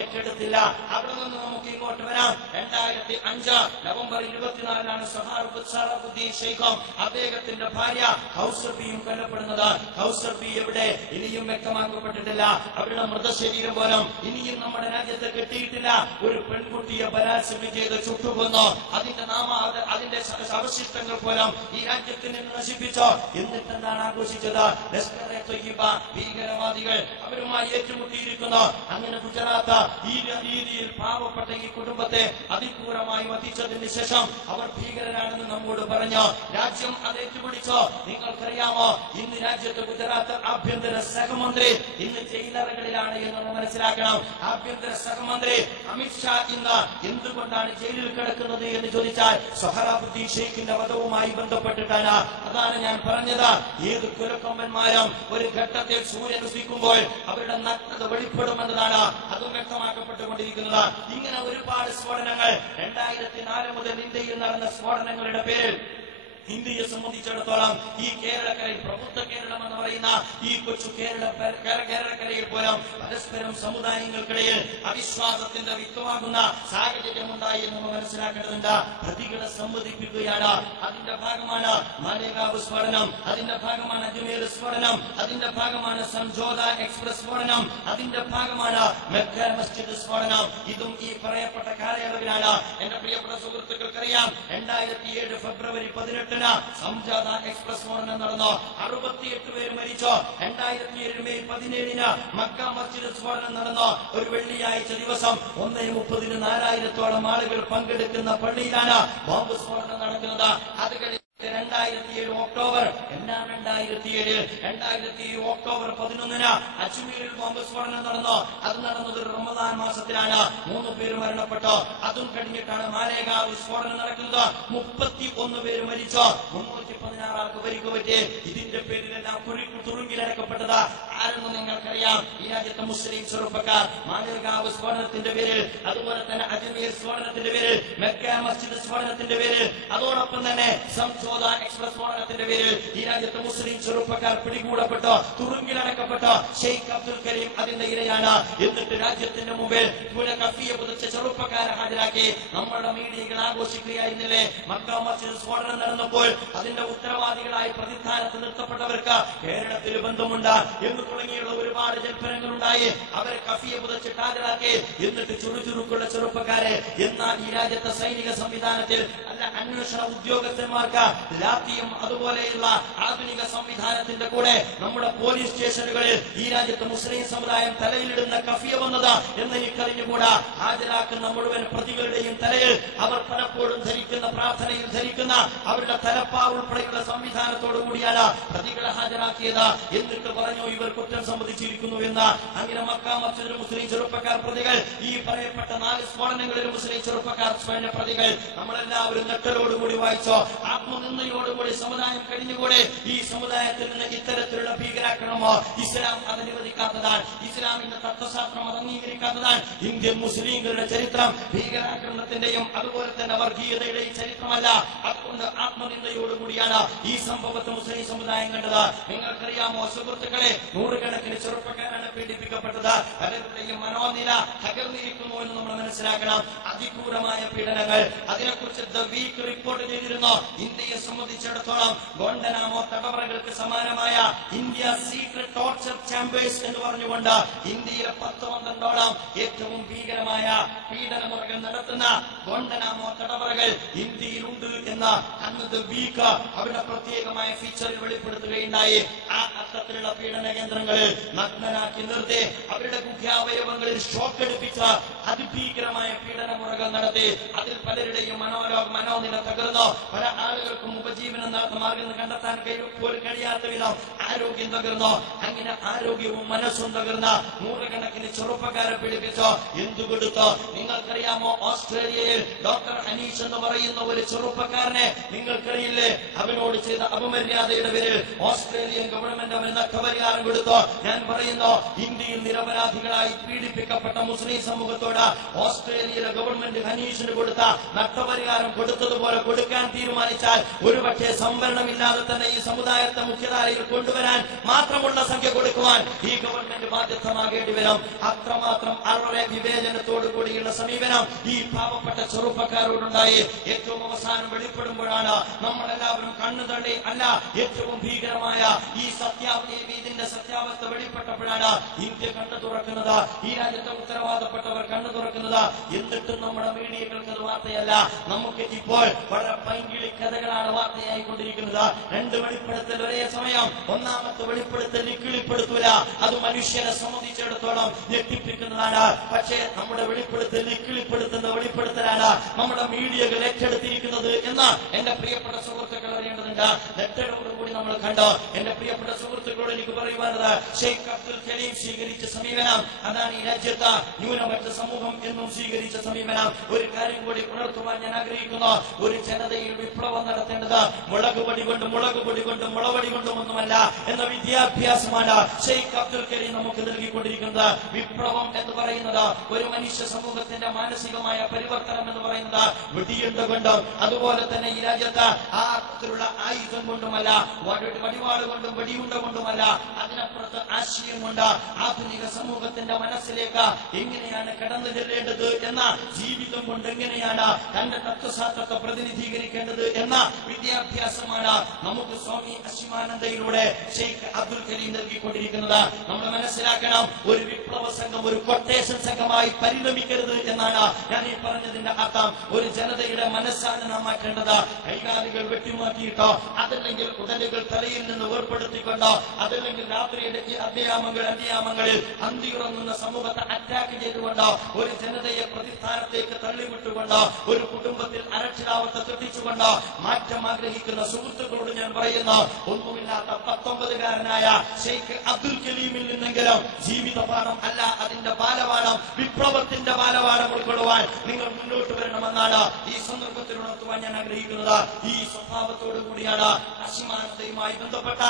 ഏറ്റെടുത്തില്ല. അവിടെ നിന്ന് നമുക്ക് ഇങ്ങോട്ട് വരാം. 2005 നവംബർ 24 സഹാറുദ്ദീൻ ഷെയ്ഖും അദ്ദേഹത്തിന്റെ ഭാര്യ കൗസർബിയും കൊല്ലപ്പെടുന്നത്. കൗസർബി എവിടെ ഇനിയും വ്യക്തമാക്കപ്പെട്ടിട്ടില്ല. അവരുടെ മൃതശരീരം പോലും ഇനിയും നമ്മുടെ രാജ്യത്ത് കിട്ടിയിട്ടില്ല. ഒരു പെൺകുട്ടിയെ ബലാത്സംഗം ചെയ്ത് ചുട്ടുകൊന്നു. അതിന്റെ അവശിഷ്ടങ്ങൾ പോലും ഈ രാജ്യത്തിൽ നിന്ന് നശിപ്പിച്ചോ. എന്നിട്ട് എന്താണ് ആഘോഷിച്ചത്? ലഷ്കർ-എ തൊയ്യബ ഭീകരവാദികൾ അവരുമായി ഏറ്റുമുട്ടിയിരിക്കുന്നു. അങ്ങനെ ഗുജറാത്ത് ഈ രീതിയിൽ പാവപ്പെട്ട ഈ കുടുംബത്തെ അതിക്രൂരമായി വധിച്ചതിന് ശേഷം അവർ ഭീകരരാണെന്ന് നമ്മോട് പറഞ്ഞു. രാജ്യം അത് ഏറ്റുപിടിച്ചോ? നിങ്ങൾക്കറിയാമോ, ഇന്ന് രാജ്യത്ത് ഗുജറാത്ത് ആഭ്യന്തര സഹമന്ത്രി ഇന്ന് ജയിലറകളിലാണ് എന്ന് മനസ്സിലാക്കണം. ആഭ്യന്തര സഹമന്ത്രി അമിത്ഷാ ഇന്ന് എന്തുകൊണ്ടാണ് ജയിലിൽ കിടക്കുന്നത് എന്ന് ചോദിച്ചാൽ സഹറാബുദ്ദീൻ ഷെയ്ഖിന്റെ വധവുമായി ബന്ധപ്പെട്ടിട്ടാണ്. അതാണ് ഞാൻ പറഞ്ഞത്. ഏത് കുലക്കൊമ്പന്മാരും ഒരു ഘട്ടത്തിൽ സൂര്യൻ ഉദിക്കുമ്പോൾ അവരുടെ നഗ്നത വെളിപ്പെടുമെന്നതാണ് അതും വ്യക്തമാക്കപ്പെട്ടുകൊണ്ടിരിക്കുന്നത്. ഇങ്ങനെ ഒരുപാട് സ്ഫോടനങ്ങൾ 2004 മുതൽ ഇന്ത്യയിൽ നടന്ന സ്ഫോടനങ്ങളുടെ പേരിൽ ഇന്ത്യയെ സംബന്ധിച്ചിടത്തോളം ഈ കേരളക്കരയിൽ, പ്രബുദ്ധ കേരളം എന്ന് പറയുന്ന ഈ കൊച്ചു കേരളക്കരയിൽ പോലും പരസ്പരം സമുദായങ്ങൾക്കിടയിൽ അവിശ്വാസത്തിന്റെ വിത്തുവാകുന്ന സാഹചര്യമുണ്ടായി എന്ന് നമ്മൾ മനസ്സിലാക്കേണ്ടതുണ്ട്. പ്രതികളെ സമ്മതിപ്പിക്കുകയാണ്. അതിന്റെ ഭാഗമാണ് മാലേഗാവ് സ്ഫോടനം, അതിന്റെ ഭാഗമാണ് അജ്മീർ സ്ഫോടനം, അതിന്റെ ഭാഗമാണ് സംജോത എക്സ്പ്രസ് സ്ഫോടനം, അതിന്റെ ഭാഗമാണ് മെക്ക മസ്ജിദ് സ്ഫോടനം. ഇതും ഈ പറയപ്പെട്ട കാലയളവിലാണ്. എന്റെ പ്രിയപ്പെട്ട സുഹൃത്തുക്കൾക്കറിയാം, 2007 ഫെബ്രുവരി 18 സംജാത എക്സ്പ്രസ് സ്ഫോടനം നടന്നു. 68 പേര് മരിച്ചു. 2007 മെയ് 17 മക്ക മസ്ജിദ് സ്ഫോടനം നടന്നു. ഒരു വെള്ളിയാഴ്ച ദിവസം 1:30 4000-ഓളം ആളുകൾ പങ്കെടുക്കുന്ന പള്ളിയിലാണ് ബോംബ് സ്ഫോടനം നടക്കുന്നത്. അത് കഴിഞ്ഞ് 2007 ഒക്ടോബർ 2007 ഒക്ടോബർ 11 അജ്മീരിൽ ബോംബ് സ്ഫോടനം നടന്നു. അത് നടന്നത് റമദാൻ മാസത്തിലാണ്. 3 പേര് മരണപ്പെട്ടു. അതും കഴിഞ്ഞിട്ടാണ് മാലേഗാവ് സ്ഫോടനം നടക്കുന്നത്. 31 പേര് മരിച്ചു. 316 ആൾക്ക് പരിക്ക് പറ്റി. ഇതിന്റെ പേരിലെല്ലാം തുറുങ്കിലടക്കപ്പെട്ടത് ആരെന്ന് നിങ്ങൾക്കറിയാം. ഈ രാജ്യത്തെ മുസ്ലിം ചെറുപ്പക്കാർ മാനേർഗാവ് സ്ഫോടനത്തിന്റെ പേരിൽ, അതുപോലെ തന്നെ അജ്മീർ സ്ഫോടനത്തിന്റെ പേരിൽ, മെക്ക മസ്ജിദ് സ്ഫോടനത്തിന്റെ പേരിൽ, അതോടൊപ്പം തന്നെ സംസോദ എക്സ്പ്രസ് സ്ഫോടനത്തിന്റെ പേരിൽ ഈ രാജ്യത്തെ മുസ്ലിം ചെറുപ്പക്കാർ പിടികൂടപ്പെട്ടോ തുറുങ്കിലടക്കപ്പെട്ടോ ഷെയ്ഖ് അബ്ദുൽ കരീം അതിന്റെ ഇരയാണ്. എന്നിട്ട് രാജ്യത്തിന്റെ മുമ്പിൽ കഫിയെ പുതച്ച ചെറുപ്പക്കാരെ ഹാജരാക്കി നമ്മുടെ മീഡിയകൾ ആഘോഷിക്കുകയായിരുന്നില്ലേ? മക്ക മസ്ജിദ് സ്ഫോടനം നടന്നപ്പോൾ അതിന്റെ ഉത്തരവാദികളായി പ്രതിസ്ഥാനത്ത് നിർത്തപ്പെട്ടവർക്ക് കേരളത്തിൽ ബന്ധമുണ്ട് എന്ന് തുടങ്ങിയുള്ള ഒരുപാട് ജൽപ്പനങ്ങളുണ്ടായി. അവരെ കഫിയെ പുതച്ചിട്ട് ഹാജരാക്കി. എന്നിട്ട് ചുറുചുറുക്കുള്ള ചെറുപ്പക്കാരെ എന്നാൽ ഈ രാജ്യത്തെ സൈനിക സംവിധാനത്തിൽ അല്ല അന്വേഷണ ഉദ്യോഗസ്ഥന്മാർക്ക് ലാത്തിയും അതുപോലെയുള്ള ആധുനിക സംവിധാനത്തിന്റെ കൂടെ നമ്മുടെ പോലീസ് സ്റ്റേഷനുകളിൽ ഈ രാജ്യത്തെ മുസ്ലിം സമുദായം തലയിലിടുന്ന കഫിയ വന്നത് എന്നെനിക്കറിഞ്ഞുകൂടാ. ഹാജരാക്കുന്ന മുഴുവൻ പ്രതികളുടെയും തലയിൽ അവർ പലപ്പോഴും ധരിക്കുന്ന പ്രാർത്ഥനയിൽ ധരിക്കുന്ന അവരുടെ തലപ്പാവ് ഉൾപ്പെടെയുള്ള സംവിധാനത്തോടു കൂടിയാണ് പ്രതികളെ ഹാജരാക്കിയത്. എന്നിട്ട് പറഞ്ഞു ഇവർ കുറ്റം സമ്മതിച്ചിരിക്കുന്നു എന്ന്. അങ്ങനെ മക്ക മസ്ജിദിൽ മുസ്ലിം ചെറുപ്പക്കാർ പ്രതികൾ, ഈ പറയപ്പെട്ട 4 സ്ഫോടനങ്ങളിൽ മുസ്ലിം ചെറുപ്പക്കാർ പ്രതികൾ. നമ്മളെല്ലാവരും നെട്ടലോടുകൂടി വായിച്ചോ. ആത്മനിന്ദയോടുകൂടി സമുദായം കഴിഞ്ഞുകൂടെ. ഈ സമുദായത്തിൽ നിന്ന് ഇത്തരത്തിലുള്ള ഭീകരാക്രമണമോ ഇസ്ലാം അനുവദിക്കാത്തതാണ്. ഇസ്ലാമിന്റെ തത്വശാസ്ത്രം അത് അംഗീകരിക്കാത്തതാണ്. ഇന്ത്യൻ മുസ്ലിങ്ങളുടെ ചരിത്രം ഭീകരാക്രമണത്തിന്റെയും അതുപോലെ തന്നെ വർഗീയതയുടെയും ചരിത്രമല്ല. അതുകൊണ്ട് ആത്മനിന്ദയോടുകൂടിയാണ് ഈ സംഭവത്തെ മുസ്ലിം സമുദായം കണ്ടത്. നിങ്ങൾക്കറിയാമോ സുഹൃത്തുക്കളെ, നൂറുകണക്കിന് ചെറുപ്പക്കാരാണ് പീഡിപ്പിക്കപ്പെട്ടത്. പലരുടെയും മനോനില തകർന്നിരിക്കുന്നു എന്ന് നമ്മൾ മനസ്സിലാക്കണം. അതിക്രൂരമായ പീഡനങ്ങൾ, അതിനെക്കുറിച്ച് ദ വീക്ക് റിപ്പോർട്ട് ചെയ്തിരുന്നു. ഇന്ത്യയെ സംബന്ധിച്ചിടത്തോളം ഗോണ്ടനാമോ തടവറകൾക്ക് സമാനമായ ഇന്ത്യ സീക്രട്ട് ടോർച്ചർ ചാമ്പേഴ്സ് എന്ന് പറഞ്ഞുകൊണ്ട് ഇന്ത്യയിലെ 10-12 ഏറ്റവും ഭീകരമായ പീഡനമുറകൾ നടത്തുന്ന ഗോണ്ടനാമോ തടവറകൾ ഇന്ത്യയിലുണ്ട് എന്ന് അന്ന് ദ വീക്ക് അവരുടെ പ്രത്യേകമായ ഫീച്ചറിൽ വെളിപ്പെടുത്തുകയുണ്ടായി. ആ അർത്ഥത്തിലുള്ള പീഡന കേന്ദ്രങ്ങളിൽ നഗ്നനാക്കി നിർത്തി അവരുടെ ഗുഹ്യാവയവങ്ങളിൽ ഷോക്കടിപ്പിച്ച അതിഭീകരമായ പീഡനമുറകൾ നടത്തി. അതിൽ പലരുടെയും മനോനില തകർന്നു. പല ആളുകൾക്കും ഉപജീവനം മാർഗം കണ്ടെത്താൻ പോലും കഴിയാത്ത വിധം ആരോഗ്യം തകർന്നു. അങ്ങനെ ആരോഗ്യവും മനസ്സും തകർന്ന നൂറുകണക്കിന് ചെറുപ്പക്കാരെ പീഡിപ്പിച്ചോ. എന്തു കൊടുത്തോ? നിങ്ങൾക്കറിയാമോ? ഓസ്ട്രേലിയയിൽ ഡോക്ടർ ഹനീഷ് എന്ന് പറയുന്ന ഒരു ചെറുപ്പക്കാരനെ നിങ്ങൾക്കറിയില്ലേ? അവനോട് ചെയ്ത അപമര്യാദയുടെ പേരിൽ ഓസ്ട്രേലിയൻ ഗവൺമെന്റ് അവന് നഷ്ടപരിഹാരം കൊടുത്തോ. ഞാൻ പറയുന്നു, ഇന്ത്യയിൽ നിരപരാധികളായി പീഡിപ്പിക്കപ്പെട്ട മുസ്ലിം സമൂഹത്തോട് ഓസ്ട്രേലിയയിലെ ഗവൺമെന്റ് ഹനീഷിന് കൊടുത്ത നഷ്ടപരിഹാരം കൊടുത്തതുപോലെ കൊടുക്കാൻ തീരുമാനിച്ചാൽ ഒരുപക്ഷെ സംവരണമില്ലാതെ തന്നെ ഈ സമുദായത്തെ മുഖ്യധാരയിൽ കൊണ്ടുവരാൻ മാത്രമുള്ള സംഖ്യ കൊടുക്കുവാൻ ഈ ഗവൺമെന്റ് ബാധ്യസ്ഥമാകേണ്ടി വരും. അത്രമാത്രം അവരുടെ വിവേചനത്തോടു കൂടിയുള്ള സമീപനം ഈ പാവപ്പെട്ട ചെറുപ്പക്കാരോടുണ്ടായി. ഏറ്റവും അവസാനം വെളിപ്പെടുമ്പോഴാണ് നമ്മളെല്ലാവരും കണ്ണുതള്ളി അല്ല, ഏറ്റവും ഭീകരമായ ഈ ഇതിന്റെ സത്യാവസ്ഥ വെളിപ്പെട്ടപ്പോഴാണ് ഇന്ത്യ കണ്ണു തുറക്കുന്നത്. ഈ രാജ്യത്തെ ഉത്തരവാദപ്പെട്ടവർ കണ്ണു തുറക്കുന്നത്. എന്നിട്ടും നമ്മുടെ മീഡിയകൾക്ക് അത് വാർത്തയല്ല. നമുക്ക് ഇപ്പോൾ വളരെ പൈങ്കിളി കഥകളാണ് വാർത്തയായിക്കൊണ്ടിരിക്കുന്നത്. 2 വെളിപ്പെടുത്തൽ ഒരേ സമയം. ഒന്നാമത്തെ വെളിപ്പെടുത്തൽ നിക്കിളിപ്പെടുത്തൂല. അത് മനുഷ്യനെ സംബന്ധിച്ചിടത്തോളം ഞെട്ടിപ്പിക്കുന്നതാണ്. പക്ഷേ നമ്മുടെ വെളിപ്പെടുത്തൽ നിക്കിളിപ്പെടുത്തുന്ന വെളിപ്പെടുത്തലാണ് നമ്മുടെ മീഡിയകൾ ഏറ്റെടുത്തിരിക്കുന്നത് എന്ന് എന്റെ പ്രിയപ്പെട്ട സുഹൃത്തുക്കൾ അറിയേണ്ടതുണ്ട്. നെറ്റലോടുകൂടി നമ്മൾ കണ്ടോ. എന്റെ പ്രിയപ്പെട്ട സുഹൃത്തുക്കളോട് എനിക്ക് പറയുവാനത് ഷെയ്ഖ് അബ്ദുൽ കരീം സ്വീകരിച്ച സമീപനം അതാണ് ഈ രാജ്യത്ത് ന്യൂനപക്ഷ സമൂഹം എന്നും സ്വീകരിച്ച സമീപനം. ഒരു കാര്യം കൂടി ഉണർത്തുവാൻ ഞാൻ ആഗ്രഹിക്കുന്നു. ഒരു ജനതയിൽ വിപ്ലവം നടത്തേണ്ടത് മുളകുപൊടി കൊണ്ടും മുളവടി കൊണ്ടും ഒന്നുമല്ല എന്ന വിദ്യാഭ്യാസമാണ് ഷെയ്ഖ് അബ്ദുൽ കരീം നമുക്ക് നൽകിക്കൊണ്ടിരിക്കുന്നത്. വിപ്ലവം എന്ന് പറയുന്നത് ഒരു മനുഷ്യ സമൂഹത്തിന്റെ മാനസികമായ പരിവർത്തനം എന്ന് പറയുന്നത് വെടിയുണ്ട കൊണ്ടും അതുപോലെ തന്നെ ഈ രാജ്യത്ത് ആ അർത്ഥത്തിലുള്ള ആയുധം കൊണ്ടുമല്ല, വടിവാള് കൊണ്ടും വെടിയുണ്ട കൊണ്ടുമല്ല. അതിനപ്പുറത്ത് ആശയമുണ്ട്. ആധുനിക സമൂഹത്തിന്റെ മനസ്സിലേക്ക് എങ്ങനെയാണ് കടന്നു ചെല്ലേണ്ടത് എന്ന, ജീവിതം കൊണ്ട് എങ്ങനെയാണ് തന്റെ തത്വശാസ്ത്രത്തെ പ്രതിനിധീകരിക്കേണ്ടത് എന്ന വിദ്യാഭ്യാസമാണ് നമുക്ക് സ്വാമി അശിമാനന്ദയിലൂടെ ഷെയ്ഖ് അബ്ദുൽ കരീം നൽകിക്കൊണ്ടിരിക്കുന്നത്. നമ്മൾ മനസ്സിലാക്കണം, ഒരു വിപ്ലവ സംഘം ഒരു കൊട്ടേഷൻ സംഘമായി പരിണമിക്കരുത് എന്നാണ് ഞാൻ ഈ പറഞ്ഞതിന്റെ അർത്ഥം. ഒരു ജനതയുടെ മനസ്സാണ് നാം മാറ്റേണ്ടത്. കൈകാലുകൾ വെട്ടിമാറ്റിയിട്ടോ, അതല്ലെങ്കിൽ ഉടലുകൾ തലയിൽ നിന്ന് വേർപ്പെടുത്തിക്കൊണ്ടോ, അതല്ലെങ്കിൽ രാത്രിയുടെ അന്ത്യാമങ്ങളിൽ അന്തിയുറങ്ങുന്ന സമൂഹത്തെ അറ്റാക്ക് ചെയ്തുകൊണ്ടോ, ഒരു ജനതയെ പ്രതിസ്ഥാനത്തേക്ക് തള്ളിവിട്ടുകൊണ്ടോ, ഒരു കുടുംബത്തിൽ അരക്ഷിതാവസ്ഥ സൃഷ്ടിച്ചുകൊണ്ടോ മാറ്റം ആഗ്രഹിക്കുന്ന സുഹൃത്തുക്കളോട് ഞാൻ പറയുന്നു, ഒന്നുമില്ലാത്ത 19-കാരനായ ഷെയ്ഖ് അബ്ദുൽ കലീമിൽ നിന്നെങ്കിലും ജീവിതപാഠം അല്ല, അതിന്റെ ബാലപാഠം, വിപ്ലവത്തിന്റെ ബാലപാഠം ഉൾക്കൊള്ളുവാൻ നിങ്ങൾ മുന്നോട്ട് വരണമെന്നാണ് ഈ സന്ദർഭത്തിൽ ഉണർത്തുവാൻ ഞാൻ ആഗ്രഹിക്കുന്നത്. ഈ സ്വഭാവത്തോടു കൂടിയാണ് അസീമാനതയുമായി ബന്ധപ്പെട്ട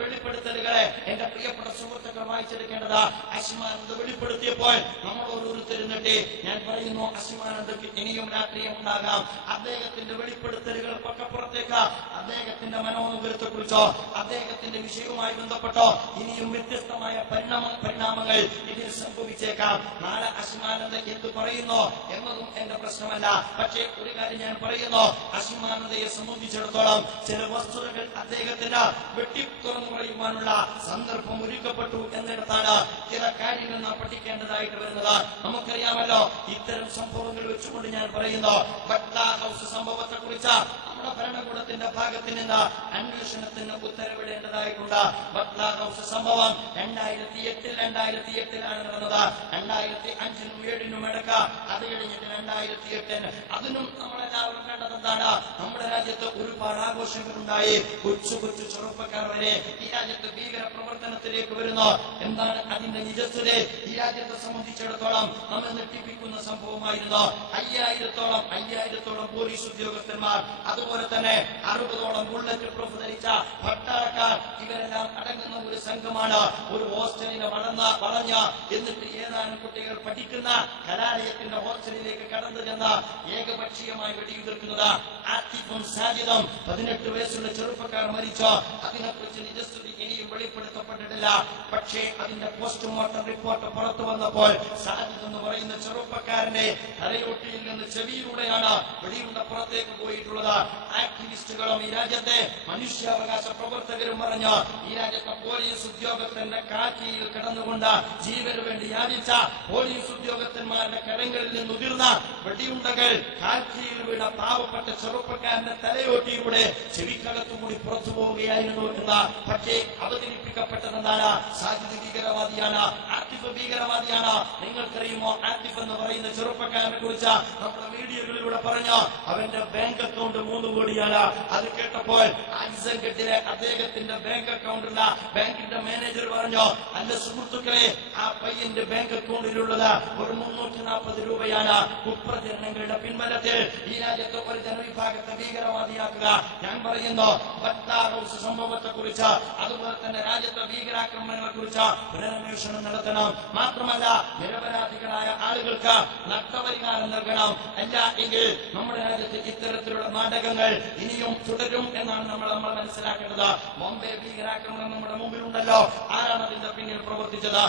വെളിപ്പെടുത്തലുകളെ എന്റെ പ്രിയപ്പെട്ട സുഹൃത്തുക്കൾ വായിച്ചെടുക്കേണ്ടത്. അസീമാനന്ദ വെളിപ്പെടുത്തിയപ്പോൾ നമ്മൾ ഓരോരുത്തരും നെട്ടി. ഞാൻ പറയുന്നു, അസീമാനന്ദക്ക് ഇനിയും രാഷ്ട്രീയം ഉണ്ടാകാം. അദ്ദേഹത്തിന്റെ വെളിപ്പെടുത്തലുകൾ പക്കപ്പുറത്തേക്ക് അദ്ദേഹത്തിന്റെ മനോമുഖത്തെ കുറിച്ചോ അദ്ദേഹത്തിന്റെ വിഷയവുമായി ബന്ധപ്പെട്ടോ ഇനിയും വ്യത്യസ്തമായ പരിണാമങ്ങൾ ഇതിൽ സംഭവിച്ചേക്കാം. നാളെ അസീമാനന്ദ എന്ത് പറയുന്നു എന്നതും എന്റെ പ്രശ്നമല്ല. പക്ഷേ ഒരു കാര്യം ഞാൻ പറയുന്നു, അസീമാനന്ദയെ സംബന്ധിച്ചിടത്തോളം ചില വസ്തുതകൾ അദ്ദേഹത്തിന് വെട്ടി തുറന്നു പറയുവാനുള്ള സന്ദർഭം ഒരുക്കപ്പെട്ടു എന്നിടത്താണ് ചില കാര്യങ്ങൾ നാം പഠിക്കേണ്ടതായിട്ട് വരുന്നത്. നമുക്കറിയാമല്ലോ, ഇത്തരം സംഭവങ്ങൾ വെച്ചുകൊണ്ട് ഞാൻ പറയുന്നു, ബട്ട്ല ഹൗസ് സംഭവത്തെ കുറിച്ച് നമ്മുടെ ഭരണകൂടത്തിന്റെ ഭാഗത്ത് നിന്ന് അന്വേഷണത്തിന് ഉത്തരവിടേണ്ടതായിട്ടുണ്ട്. ബട്ട്ല ഹൗസ് സംഭവം 2008-ലാണ് നടന്നത്. 2005-നും 2007-നും ഇടയ്ക്ക്, അത് കഴിഞ്ഞിട്ട് 2008 അതിനും നമ്മളെല്ലാവരും കണ്ടത് എന്താണ്? നമ്മുടെ രാജ്യത്ത് ഒരുപാട് ആഘോഷങ്ങളുണ്ടായി. കൊച്ചു കൊച്ചു ചെറുപ്പക്കാർ വരെ ഈ രാജ്യത്ത് ഭീകര പ്രവർത്തനത്തിലേക്ക് വരുന്നു. എന്താണ് അതിന്റെ നിജസ്ഥിതി? ഈ രാജ്യത്തെ സംബന്ധിച്ചിടത്തോളം നമ്മൾ ഞെട്ടിപ്പിക്കുന്ന സംഭവമായിരുന്നു. 5000-ഓളം പോലീസ് ഉദ്യോഗസ്ഥന്മാർ, അതുപോലെ തന്നെ 60ഓളം ബുള്ളറ്റ് പ്രൂഫ് ധരിച്ച പട്ടാളക്കാർ, ഇവരെല്ലാം അടങ്ങുന്ന ഒരു സംഘമാണ് ഒരു ഹോസ്റ്റലിനെ വളഞ്ഞ് എന്നിട്ട് ഏതാനും കുട്ടികൾ പഠിക്കുന്ന കലാലയത്തിന്റെ ഹോസ്റ്റലിലേക്ക് കടന്നു ചെന്ന് ഏകപക്ഷീയമായി വെടിയുതിർക്കുന്നത്. ആത്തിഫും സാജിദും 18 വയസ്സുള്ള ചെറുപ്പക്കാർ മരിച്ചോ? അതിനെക്കുറിച്ച് നിജസ്ഥിതി ഇനിയും വെളിപ്പെടുത്തപ്പെട്ടിട്ടില്ല. പക്ഷേ അതിന്റെ പോസ്റ്റ്മോർട്ടം റിപ്പോർട്ട് പുറത്തു വന്നപ്പോൾ സാജിദ് എന്ന് പറയുന്ന ചെറുപ്പക്കാരന്റെ തലയോട്ടിയിൽ നിന്ന് ചെവിയിലൂടെയാണ് വെടിയുണ്ട പുറത്തേക്ക് പോയിട്ടുള്ളത്. ആക്ടിവിസ്റ്റുകളും ഈ രാജ്യത്തെ മനുഷ്യാവകാശ പ്രവർത്തകരും പറഞ്ഞു, ഈ രാജ്യത്തെ പോലീസ് ഉദ്യോഗസ്ഥന്റെ കാക്കിയിൽ കിടന്നുകൊണ്ട് ജീവന് വേണ്ടി യാചിച്ച പോലീസ് ഉദ്യോഗസ്ഥന്മാരുടെ കരങ്ങളിൽ നിന്ന് ഉതിർന്ന വെടിയുണ്ടകൾ കാക്കിയിൽ വീണ പാവപ്പെട്ട ചെറുപ്പക്കാരന്റെ തലയോട്ടിയുടെ ചെവിക്കകത്തുകൂടി പുറത്തു പോവുകയായിരുന്നു എന്ന്. പക്ഷേ അവതരിപ്പിക്കപ്പെട്ടതെന്താണ്? സാജിദ് ഭീകരവാദിയാണ്, ആത്തിഫ് ഭീകരവാദിയാണ്. നിങ്ങൾക്കറിയുമോ, ആത്തിഫ് എന്ന് പറയുന്ന ചെറുപ്പക്കാരനെ കുറിച്ച് നമ്മുടെ മീഡിയകളിലൂടെ പറഞ്ഞു, അവന്റെ ബാങ്ക് അക്കൗണ്ട് 3 കോടിയാണ്. അത് കേട്ടപ്പോൾ ആൻസൻഗഡിലെ അദ്ദേഹത്തിന്റെ ബാങ്ക് അക്കൗണ്ടുള്ള ബാങ്കിന്റെ മാനേജർ പറഞ്ഞു, അല്ല സുഹൃത്തുക്കളെ, ആ പയ്യന്റെ ബാങ്ക് അക്കൗണ്ടിലുള്ളത് ഒരു 340 രൂപയാണ്. കുപ്രചരണങ്ങളുടെ പിൻബലത്തിൽ ഈ രാജ്യത്ത് ഒരു ജനവിഭാഗത്തെ ഭീകരവാദിയാക്കുക. ഞാൻ പറയുന്നു, ബട്ട്ല ഹൗസ് സംഭവത്തെ കുറിച്ച്, അതുപോലെ തന്നെ രാജ്യത്തെ ഭീകരാക്രമണങ്ങളെ കുറിച്ച് പുനരന്വേഷണം നടത്തണം. മാത്രമല്ല, നിരപരാധികളായ ആളുകൾക്ക് നഷ്ടപരിഹാരം നൽകണം. അല്ല എങ്കിൽ നമ്മുടെ രാജ്യത്ത് ഇത്തരത്തിലുള്ള നാടകങ്ങൾ ഇനിയും തുടരും എന്നാണ് നമ്മൾ മനസ്സിലാക്കേണ്ടത്. ബോംബെ ഭീകരാക്രമണം നമ്മുടെ മുമ്പിലുണ്ടല്ലോ. ആരാണ് അതിന്റെ പിന്നിൽ പ്രവർത്തിച്ചത്?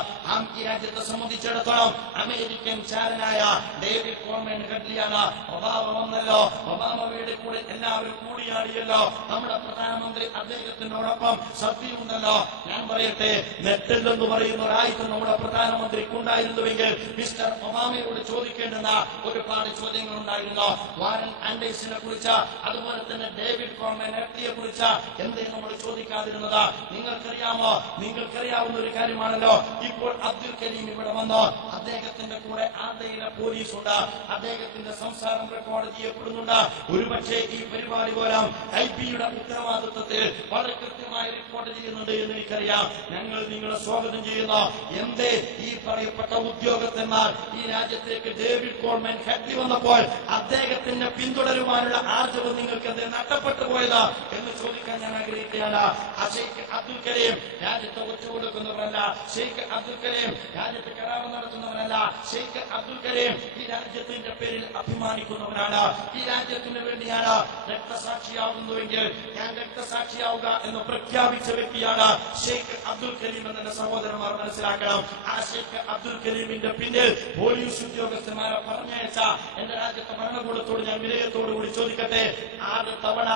ഈ രാജ്യത്തെ സംബന്ധിച്ചിടത്തോളം അമേരിക്കൻ ചാരനായ ഡേവിഡ് കോൾമാൻ ഹെഡ്ലിയാണ്. ഒബാമ വന്നല്ലോ, ഒബാമ വീട് കൂടെ എല്ലാവരും കൂടിയാടിയല്ലോ. നമ്മുടെ പ്രധാനമന്ത്രി അദ്ദേഹത്തിനോടൊപ്പം സദ്യയുണ്ടല്ലോ. ഞാൻ പറയട്ടെ, നെറ്റെല്ലെന്ന് പറയുന്ന ഒരായുധം നമ്മുടെ പ്രധാനമന്ത്രിക്കുണ്ടായിരുന്നുവെങ്കിൽ മിസ്റ്റർ ഒബാമയോട് ചോദിക്കേണ്ടുന്ന ഒരുപാട് ചോദ്യങ്ങൾ ഉണ്ടായിരുന്നു. വാരൻ ആൻഡേഴ്സിനെ കുറിച്ച്, അതുപോലെ തന്നെ ഡേവിഡ് കോൾമാൻ ഹെഡ്ലിയെ കുറിച്ച് എന്തേ നമ്മൾ ചോദിക്കാതിരുന്നത്? നിങ്ങൾക്കറിയാവുന്ന ഒരു കാര്യമാണല്ലോ. ഇപ്പോൾ അബ്ദുൽ കരീം ഇവിടെ വന്നോ, അദ്ദേഹത്തിന്റെ കൂടെ ആന്ധ്രയിലെ പോലീസുണ്ട്. അദ്ദേഹത്തിന്റെ സംസാരം റെക്കോർഡ് ചെയ്യപ്പെടുന്നുണ്ട്. ഒരുപക്ഷെ ഈ പരിപാടി പോലും IB-യുടെ ഉത്തരവാദിത്വത്തിൽ വളരെ കൃത്യമായി റിപ്പോർട്ട് ചെയ്യുന്നുണ്ട് എന്ന് എനിക്കറിയാം. ഞങ്ങൾ നിങ്ങളെ സ്വാഗതം ചെയ്യുന്നു. എന്തേ ഈ പറയപ്പെട്ട ഉദ്യോഗസ്ഥന്മാർ ഈ രാജ്യത്തേക്ക് ഡേവിഡ് കോൾമാൻ ഹെഡ്ലി വന്നപ്പോൾ അദ്ദേഹത്തിന്റെ പിന്തുടരുവാനുള്ള ആർജവം നിങ്ങൾക്ക് എന്തേ നഷ്ടപ്പെട്ടു പോയത് എന്ന് ചോദിക്കാൻ ഞാൻ ആഗ്രഹിക്കുകയാണ്. ഷെയ്ഖ് അബ്ദുൽ കരീം രാജ്യത്ത് ഒറ്റ കൊടുക്കുന്നവരല്ല. ഷെയ്ഖ് അബ്ദുൽ കരീം രാജ്യത്ത് കരാറ് നടത്തുന്നവരല്ല. ഷെയ്ഖ് അബ്ദുൽ കരീം ഈ രാജ്യത്തിന്റെ പേരിൽ അഭിമാനിക്കുന്നവരാണ്. ഈ രാജ്യത്തിന് വേണ്ടിയാണ് രക്തസാക്ഷിയാവുന്നുവെങ്കിൽ ഞാൻ രക്തസാക്ഷിയാവുക എന്ന് പ്രഖ്യാപിച്ച വ്യക്തിയാണ് ഷെയ്ഖ് അബ്ദുൽ കരീം എന്നെ സഹോദരന്മാർ മനസ്സിലാക്കണം. ആ ഷെയ്ഖ് അബ്ദുൽ കരീമിന്റെ പിന്നിൽ പോലീസ് ഉദ്യോഗസ്ഥന്മാരെ പറഞ്ഞയച്ച എന്റെ രാജ്യത്തെ ഭരണകൂടത്തോട് ഞാൻ വിനയത്തോടുകൂടി ചോദിക്കട്ടെ, 6 തവണ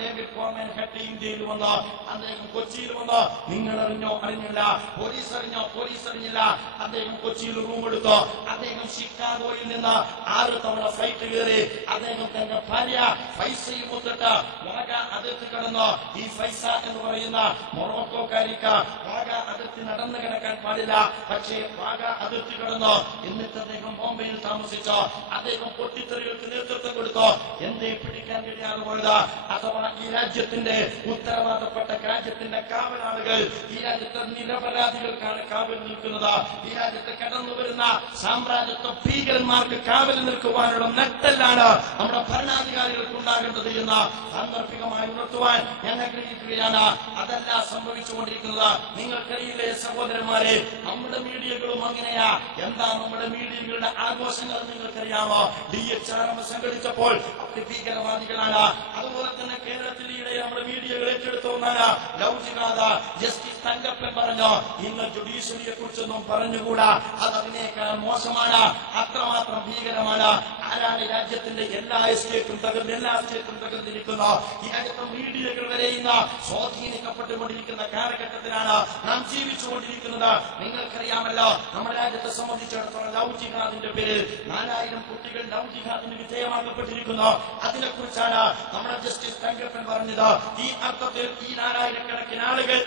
ഡേവിഡ് കോൾമാൻ ഹെഡ്ലി ഇന്ത്യയിൽ വന്നോ? അദ്ദേഹം കൊച്ചിയിൽ വന്നോ? നിങ്ങൾ അറിഞ്ഞോ? അറിഞ്ഞില്ല. പോലീസ് അറിഞ്ഞോ? പോലീസ് അറിഞ്ഞില്ല. അദ്ദേഹം കൊച്ചിയിൽ റൂം എടുത്തോ? അദ്ദേഹം ഷിക്കാഗോയിൽ നിന്ന് 6 തവണ ഫ്ലൈറ്റ് കയറി. അദ്ദേഹം തന്റെ ഭാര്യ ഫൈസയും ഒത്തിട്ട് വാഗ അതിർത്തി കടന്നു. ഈ ഫൈസ എന്ന് പറയുന്ന മൊറോക്കോക്കാരിക്ക് വാഗ അതിർത്തി നടന്നു കിടക്കാൻ പാടില്ല. പക്ഷേ വാഗ അതിർത്തി കടന്നു. എന്നിട്ട് അദ്ദേഹം ബോംബെയിൽ താമസിച്ചോ. അദ്ദേഹം പൊട്ടിത്തെറികൾക്ക് നേതൃത്വം കൊടുത്തോ. എന്തേ പിടിക്കാൻ കഴിയാതെ പോയത്? അഥവാ ഈ രാജ്യത്തിന്റെ ഉത്തരവാദപ്പെട്ട രാജ്യത്തിന്റെ കാവലാളുകൾ ഈ രാജ്യത്തെ നിരപരാധികൾക്കാണ് കാവൽ നിൽക്കുന്നത്. ഈ രാജ്യത്ത് കടന്നു വരുന്ന സാമ്രാജ്യത്വ ഭീകരന്മാർക്ക് കാവൽ നിൽക്കുവാനുള്ള നട്ടെല്ലാണ് നമ്മുടെ ഭരണാധികാരികൾക്ക് ഉണ്ടാകേണ്ടത് എന്ന് സാന്ദർഭികമായി ഉണർത്തുവാൻ ഞാൻ ആഗ്രഹിക്കുകയാണ്. അതല്ല സംഭവിച്ചുകൊണ്ടിരിക്കുന്നത്. നിങ്ങൾക്കറിയില്ലേ സഹോദരന്മാരെ, നമ്മുടെ മീഡിയകളും അങ്ങനെയാ. എന്താ നമ്മുടെ മീഡിയകളുടെ ആഘോഷങ്ങൾ നിങ്ങൾക്കറിയാമോ? DHRM സംഘടിച്ചപ്പോൾ അവർ ഭീകരവാദികളാണ്. അതുപോലെ തന്നെ കേരളത്തിൽ ഈയിടെ നമ്മുടെ മീഡിയകൾ ഏറ്റെടുത്ത ഒന്നാണ് ലവ് ജിഹാദ്. ജസ്റ്റിസ് തങ്കപ്പൻ പറഞ്ഞു, ഇന്ന് ജുഡീഷ്യറിയെ കുറിച്ചൊന്നും പറഞ്ഞുകൂടാ, അത് അതിനേക്കാൾ മോശമാണ്, അത്രമാത്രം ഭീകരമാണ്. ആരാണ് രാജ്യത്തിന്റെ എല്ലാ സ്റ്റേറ്റും തകർന്നിരിക്കുന്നു? ഈ രാജ്യത്തെ മീഡിയകൾ വരെ ഇന്ന് സ്വാധീനിക്കപ്പെട്ടുകൊണ്ടിരിക്കുന്ന കാലഘട്ടത്തിലാണ് നാം ജീവിച്ചുകൊണ്ടിരിക്കുന്നത്. നിങ്ങൾക്കറിയാമല്ലോ, നമ്മുടെ രാജ്യത്തെ സംബന്ധിച്ചിടത്തോളം ലവ് ജിഹാദിന്റെ പേരിൽ 4000 കുട്ടികൾ ലവ് ജിഹാദിന് വിധേയമാക്കപ്പെട്ടിരിക്കുന്നു. അതിനെക്കുറിച്ചാണ് നമ്മുടെ ജസ്റ്റിസ് തങ്കപ്പൻ പറഞ്ഞത്. ഈ അർത്ഥത്തിൽ ഈ 4000 കണക്കിന് ആളുകൾ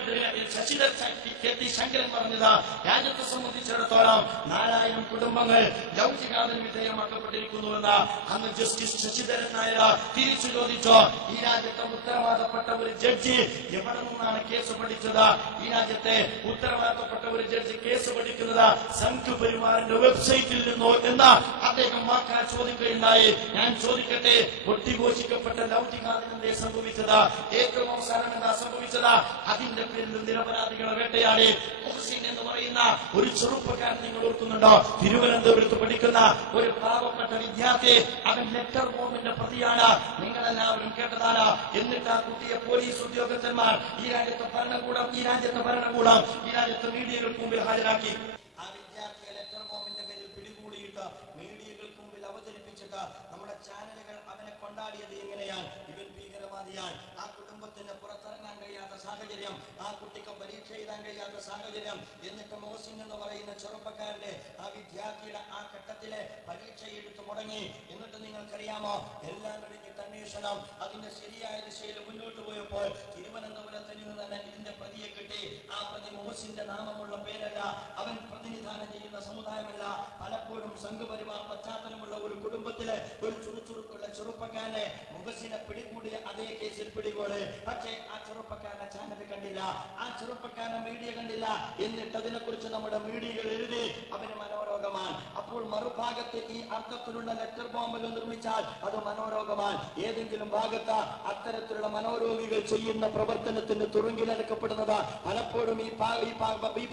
KT ശങ്കരൻ പറഞ്ഞത്, രാജ്യത്തെ സംബന്ധിച്ചിടത്തോളം 4000 കുടുംബങ്ങൾ ലവ് ജിഹാദിന് വിധേയമാക്കപ്പെട്ടിരിക്കുന്നുവെന്ന് അന്ന് ജസ്റ്റിസ് ശശിധരൻ നായർ തിരിച്ചു ചോദിച്ചു. ഈ രാജ്യത്തെ ഉത്തരവാദപ്പെട്ട ഒരു ജഡ്ജി എവിടെ നിന്നാണ് കേസ് പഠിച്ചത്? ഈ രാജ്യത്തെ ഉത്തരവാദപ്പെട്ട ഒരു ജഡ്ജി കേസ് പഠിക്കുന്നത് സംഘ് പരിവാറിന്റെ വെബ്സൈറ്റിൽ നിന്നോ എന്ന് അദ്ദേഹം വാക്കാൽ ചോദിക്കുകയുണ്ടായി. ഞാൻ ചോദിക്കട്ടെ, പൊട്ടിഘോഷിക്കപ്പെട്ട ലവ് ജിഹാദിന് എന്തേ സംഭവിച്ചത്? ഏറ്റവും അവസാനം എന്താ സംഭവിച്ചത്? അതിന്റെ പേരിൽ നിരപരാധികളെ വേട്ടയാടി മുഹ്സിൻ എന്ന് പറയുന്ന ഒരു ചെറുപ്പക്കാരൻ നിങ്ങൾ ഓർക്കുന്നുണ്ടോ? തിരുവനന്തപുരത്ത് പഠിക്കുന്ന ഒരു പാവപ്പെട്ട വിദ്യാർത്ഥി, അവൻ ലെറ്റർ ബോംബിന്റെ പ്രതിയാണ്. നിങ്ങളെല്ലാവരും കേട്ടതാണ്. എന്നിട്ട് ആ കുട്ടിയെ പോലീസ് ഉദ്യോഗസ്ഥന്മാർ, ഈ രാജ്യത്തെ ഭരണകൂടം ഈ രാജ്യത്തെ മീഡിയകൾക്ക് മുമ്പിൽ ഹാജരാക്കി. ആ വിദ്യാർത്ഥിയെ ലെറ്റർ ബോംബിന്റെ പേരിൽ പിടികൂടിയിട്ട് മീഡിയകൾക്ക് മുമ്പിൽ അവതരിപ്പിച്ചിട്ട് നമ്മുടെ ചാനലുകൾ അവനെ കൊണ്ടാടിയത് എങ്ങനെയാണ്? ഇവൻ ഭീകരവാദിയാണ്. ആ കുടുംബത്തിന് പുറത്തിറങ്ങാൻ കഴിയാത്ത സാഹചര്യം, ആ കുട്ടിക്ക് പരീക്ഷ എഴുതാൻ കഴിയാത്ത സാഹചര്യം. എന്നിട്ട് മോസിൻ എന്ന് പറയുന്ന ചെറുപ്പക്കാരന്റെ ആ വിദ്യാർത്ഥിയുടെ ആ ഘട്ടത്തിലെ പരീക്ഷ എടുത്തു മുടങ്ങി. എന്നിട്ട് നിങ്ങൾക്കറിയാമോ, എല്ലാം കഴിഞ്ഞിട്ട് അന്വേഷണം അതിന്റെ ശരിയായ ദിശയിൽ മുന്നോട്ട് പോയപ്പോൾ തിരുവനന്തപുരത്ത് നിന്ന് തന്നെ ഇതിന്റെ പ്രതിയെ കിട്ടി. ആ പ്രതി മോസിന്റെ നാമമുള്ള പേരല്ല, അവൻ പ്രതിനിധാനം ചെയ്യുന്ന സമുദായമല്ല. പലപ്പോഴും സംഘപരിവാർ പശ്ചാത്തലമുള്ള ഒരു കുടുംബത്തിലെ ഒരു ചുറുചുറുക്കുള്ള ചെറുപ്പക്കാരനെ മുഹസിനെ പിടികൂടിയ അതേ കേസിൽ പിടികൂടി. പക്ഷേ ആ ചെറുപ്പക്കാരനെ ചാനൽ കണ്ടില്ല, ആ ചെറുപ്പക്കാരനെ മീഡിയ കണ്ടില്ല. എന്നിട്ട് അതിനെക്കുറിച്ച് നമ്മുടെ മീഡിയകൾ എഴുതി അവന് മനോരോഗമാണ്. അപ്പോൾ മറുഭാഗത്ത് ഈ അർത്ഥത്തിലുള്ള ലെറ്റർ ബോംബുകൾ നിർമ്മിച്ചാൽ അത് മനോരോഗമാണ്. ഏതെങ്കിലും ഭാഗത്ത് അത്തരത്തിലുള്ള മനോരോഗികൾ ചെയ്യുന്ന പ്രവർത്തനത്തിന് തുറുങ്കിലടക്കപ്പെടുന്നത് പലപ്പോഴും ഈ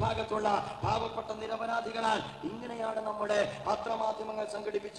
ഭാഗത്തുള്ള പാവപ്പെട്ട നിരപരാധികളാണ്. ഇങ്ങനെയാണ് നമ്മുടെ പത്രമാധ്യമങ്ങൾ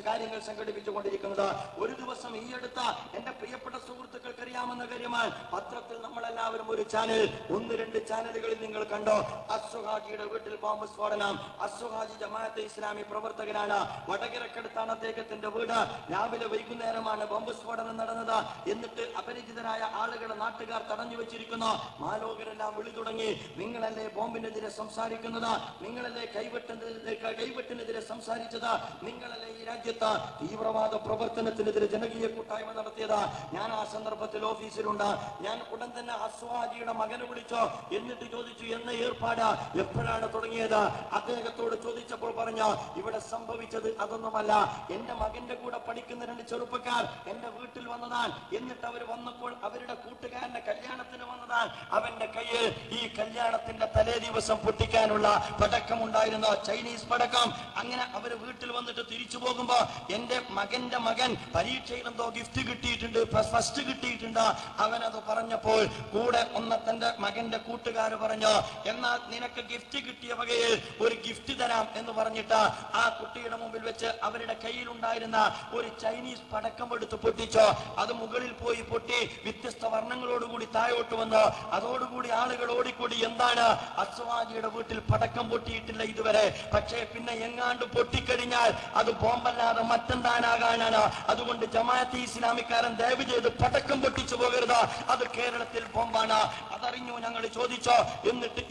കാര്യങ്ങൾ സംഘടിപ്പിച്ചുകൊണ്ടിരിക്കുന്നത്. ഒരു ദിവസം ഈ അടുത്ത എന്റെ പ്രിയപ്പെട്ട സുഹൃത്തുക്കൾക്ക് അറിയാമെന്ന കാര്യമാണ്, പത്രത്തിൽ നമ്മളെല്ലാവരും ഒരു ചാനൽ 1-2 ചാനലുകളിൽ നിങ്ങൾ കണ്ടോ, അസ്സുഹാജിയുടെ വീട്ടിൽ ബോംബ് സ്ഫോടനം. അസ്സുഹാജി ജമാഅത്തെ ഇസ്ലാമി പ്രവർത്തകനാണ്. വടകരക്കടുത്താണ് അദ്ദേഹത്തിന്റെ വീട്. രാവിലെ വൈകുന്നേരമാണ് ബോംബ് സ്ഫോടനം നടന്നത്. എന്നിട്ട് അപരിചിതരായ ആളുകളെ നാട്ടുകാർ തടഞ്ഞു വെച്ചിരിക്കുന്നു. മാലോകരെല്ലാം വിളി തുടങ്ങി, നിങ്ങളല്ലേ ബോംബിനെതിരെ സംസാരിക്കുന്നത്? നിങ്ങളല്ലേ കൈവെട്ടിനെതിരെ സംസാരിച്ചത്? നിങ്ങളല്ലേ ഈ രാജ്യത്ത് തീവ്രവാദ പ്രവർത്തനത്തിനെതിരെ ജനകീയ കൂട്ടായ്മ നടത്തിയത്? ഞാൻ ആ സന്ദർഭത്തിൽ ഓഫീസിലുണ്ട്. ഞാൻ ഉടൻ തന്നെ അസ്വാജിയുടെ മകനെ വിളിച്ചോ. എന്നിട്ട് ചോദിച്ചു, എന്ന ഏർപ്പാട് എപ്പോഴാണ് തുടങ്ങിയത്? അദ്ദേഹത്തോട് ചോദിച്ചപ്പോൾ പറഞ്ഞു, ഇവിടെ സംഭവിച്ചത് അതൊന്നുമല്ല, എന്റെ മകന്റെ കൂടെ പഠിക്കുന്ന 2 ചെറുപ്പക്കാർ എന്റെ വീട്ടിൽ വന്നതാണ്. എന്നിട്ട് അവർ വന്നപ്പോൾ അവരുടെ കൂട്ടുകാരന്റെ കല്യാണത്തിന് വന്നതാണ്. അവന്റെ കയ്യിൽ ഈ കല്യാണത്തിന്റെ തലേ ദിവസം പൊട്ടിക്കാനുള്ള പടക്കമുണ്ടായിരുന്നു, ചൈനീസ് പടക്കം. അങ്ങനെ അവർ വീട്ടിൽ വന്നിട്ട് തിരിച്ചു പോകുമ്പോ എന്റെ മകന്റെ മകൻ പരീക്ഷയിൽ എന്തോ ഗിഫ്റ്റ് കിട്ടിയിട്ടുണ്ട്, ഫസ്റ്റ് കിട്ടിയിട്ടുണ്ട്. അവനത് പറഞ്ഞപ്പോൾ കൂടെ തന്റെ മകന്റെ കൂട്ടുകാർ പറഞ്ഞു, എന്നാൽ നിനക്ക് ഗിഫ്റ്റ് കിട്ടിയ വകയിൽ ഒരു ഗിഫ്റ്റ് തരാം എന്ന് പറഞ്ഞിട്ട് ആ കുട്ടിയുടെ മുമ്പിൽ വെച്ച് അവരുടെ കയ്യിലുണ്ടായിരുന്ന ഒരു ചൈനീസ് പടക്കം എടുത്ത് പൊട്ടിച്ചോ. അത് മുകളിൽ പോയി പൊട്ടി വ്യത്യസ്ത വർണ്ണങ്ങളോടുകൂടി താഴോട്ട് വന്നു. അതോടുകൂടി ആളുകൾ ഓടിക്കൂടി, എന്താണ് അസ്വാജിയുടെ വീട്ടിൽ പടക്കം പൊട്ടിയിട്ടില്ല ഇതുവരെ, പക്ഷേ പിന്നെ എങ്ങാണ്ട് പൊട്ടിക്കഴിഞ്ഞാൽ അത് ബോംബല്ലാതെ മറ്റെന്താനാകാനാണ്. അതുകൊണ്ട് ജമാഅത്തെ ഇസ്ലാമിക്കാരൻ ദയവ് ചെയ്ത് പടക്കം പൊട്ടിച്ചു പോകരുത്, അത് കേരളത്തിൽ ബോംബാണ്. അതറിഞ്ഞു ഞങ്ങൾ ചോദിച്ചോ. എന്നിട്ട്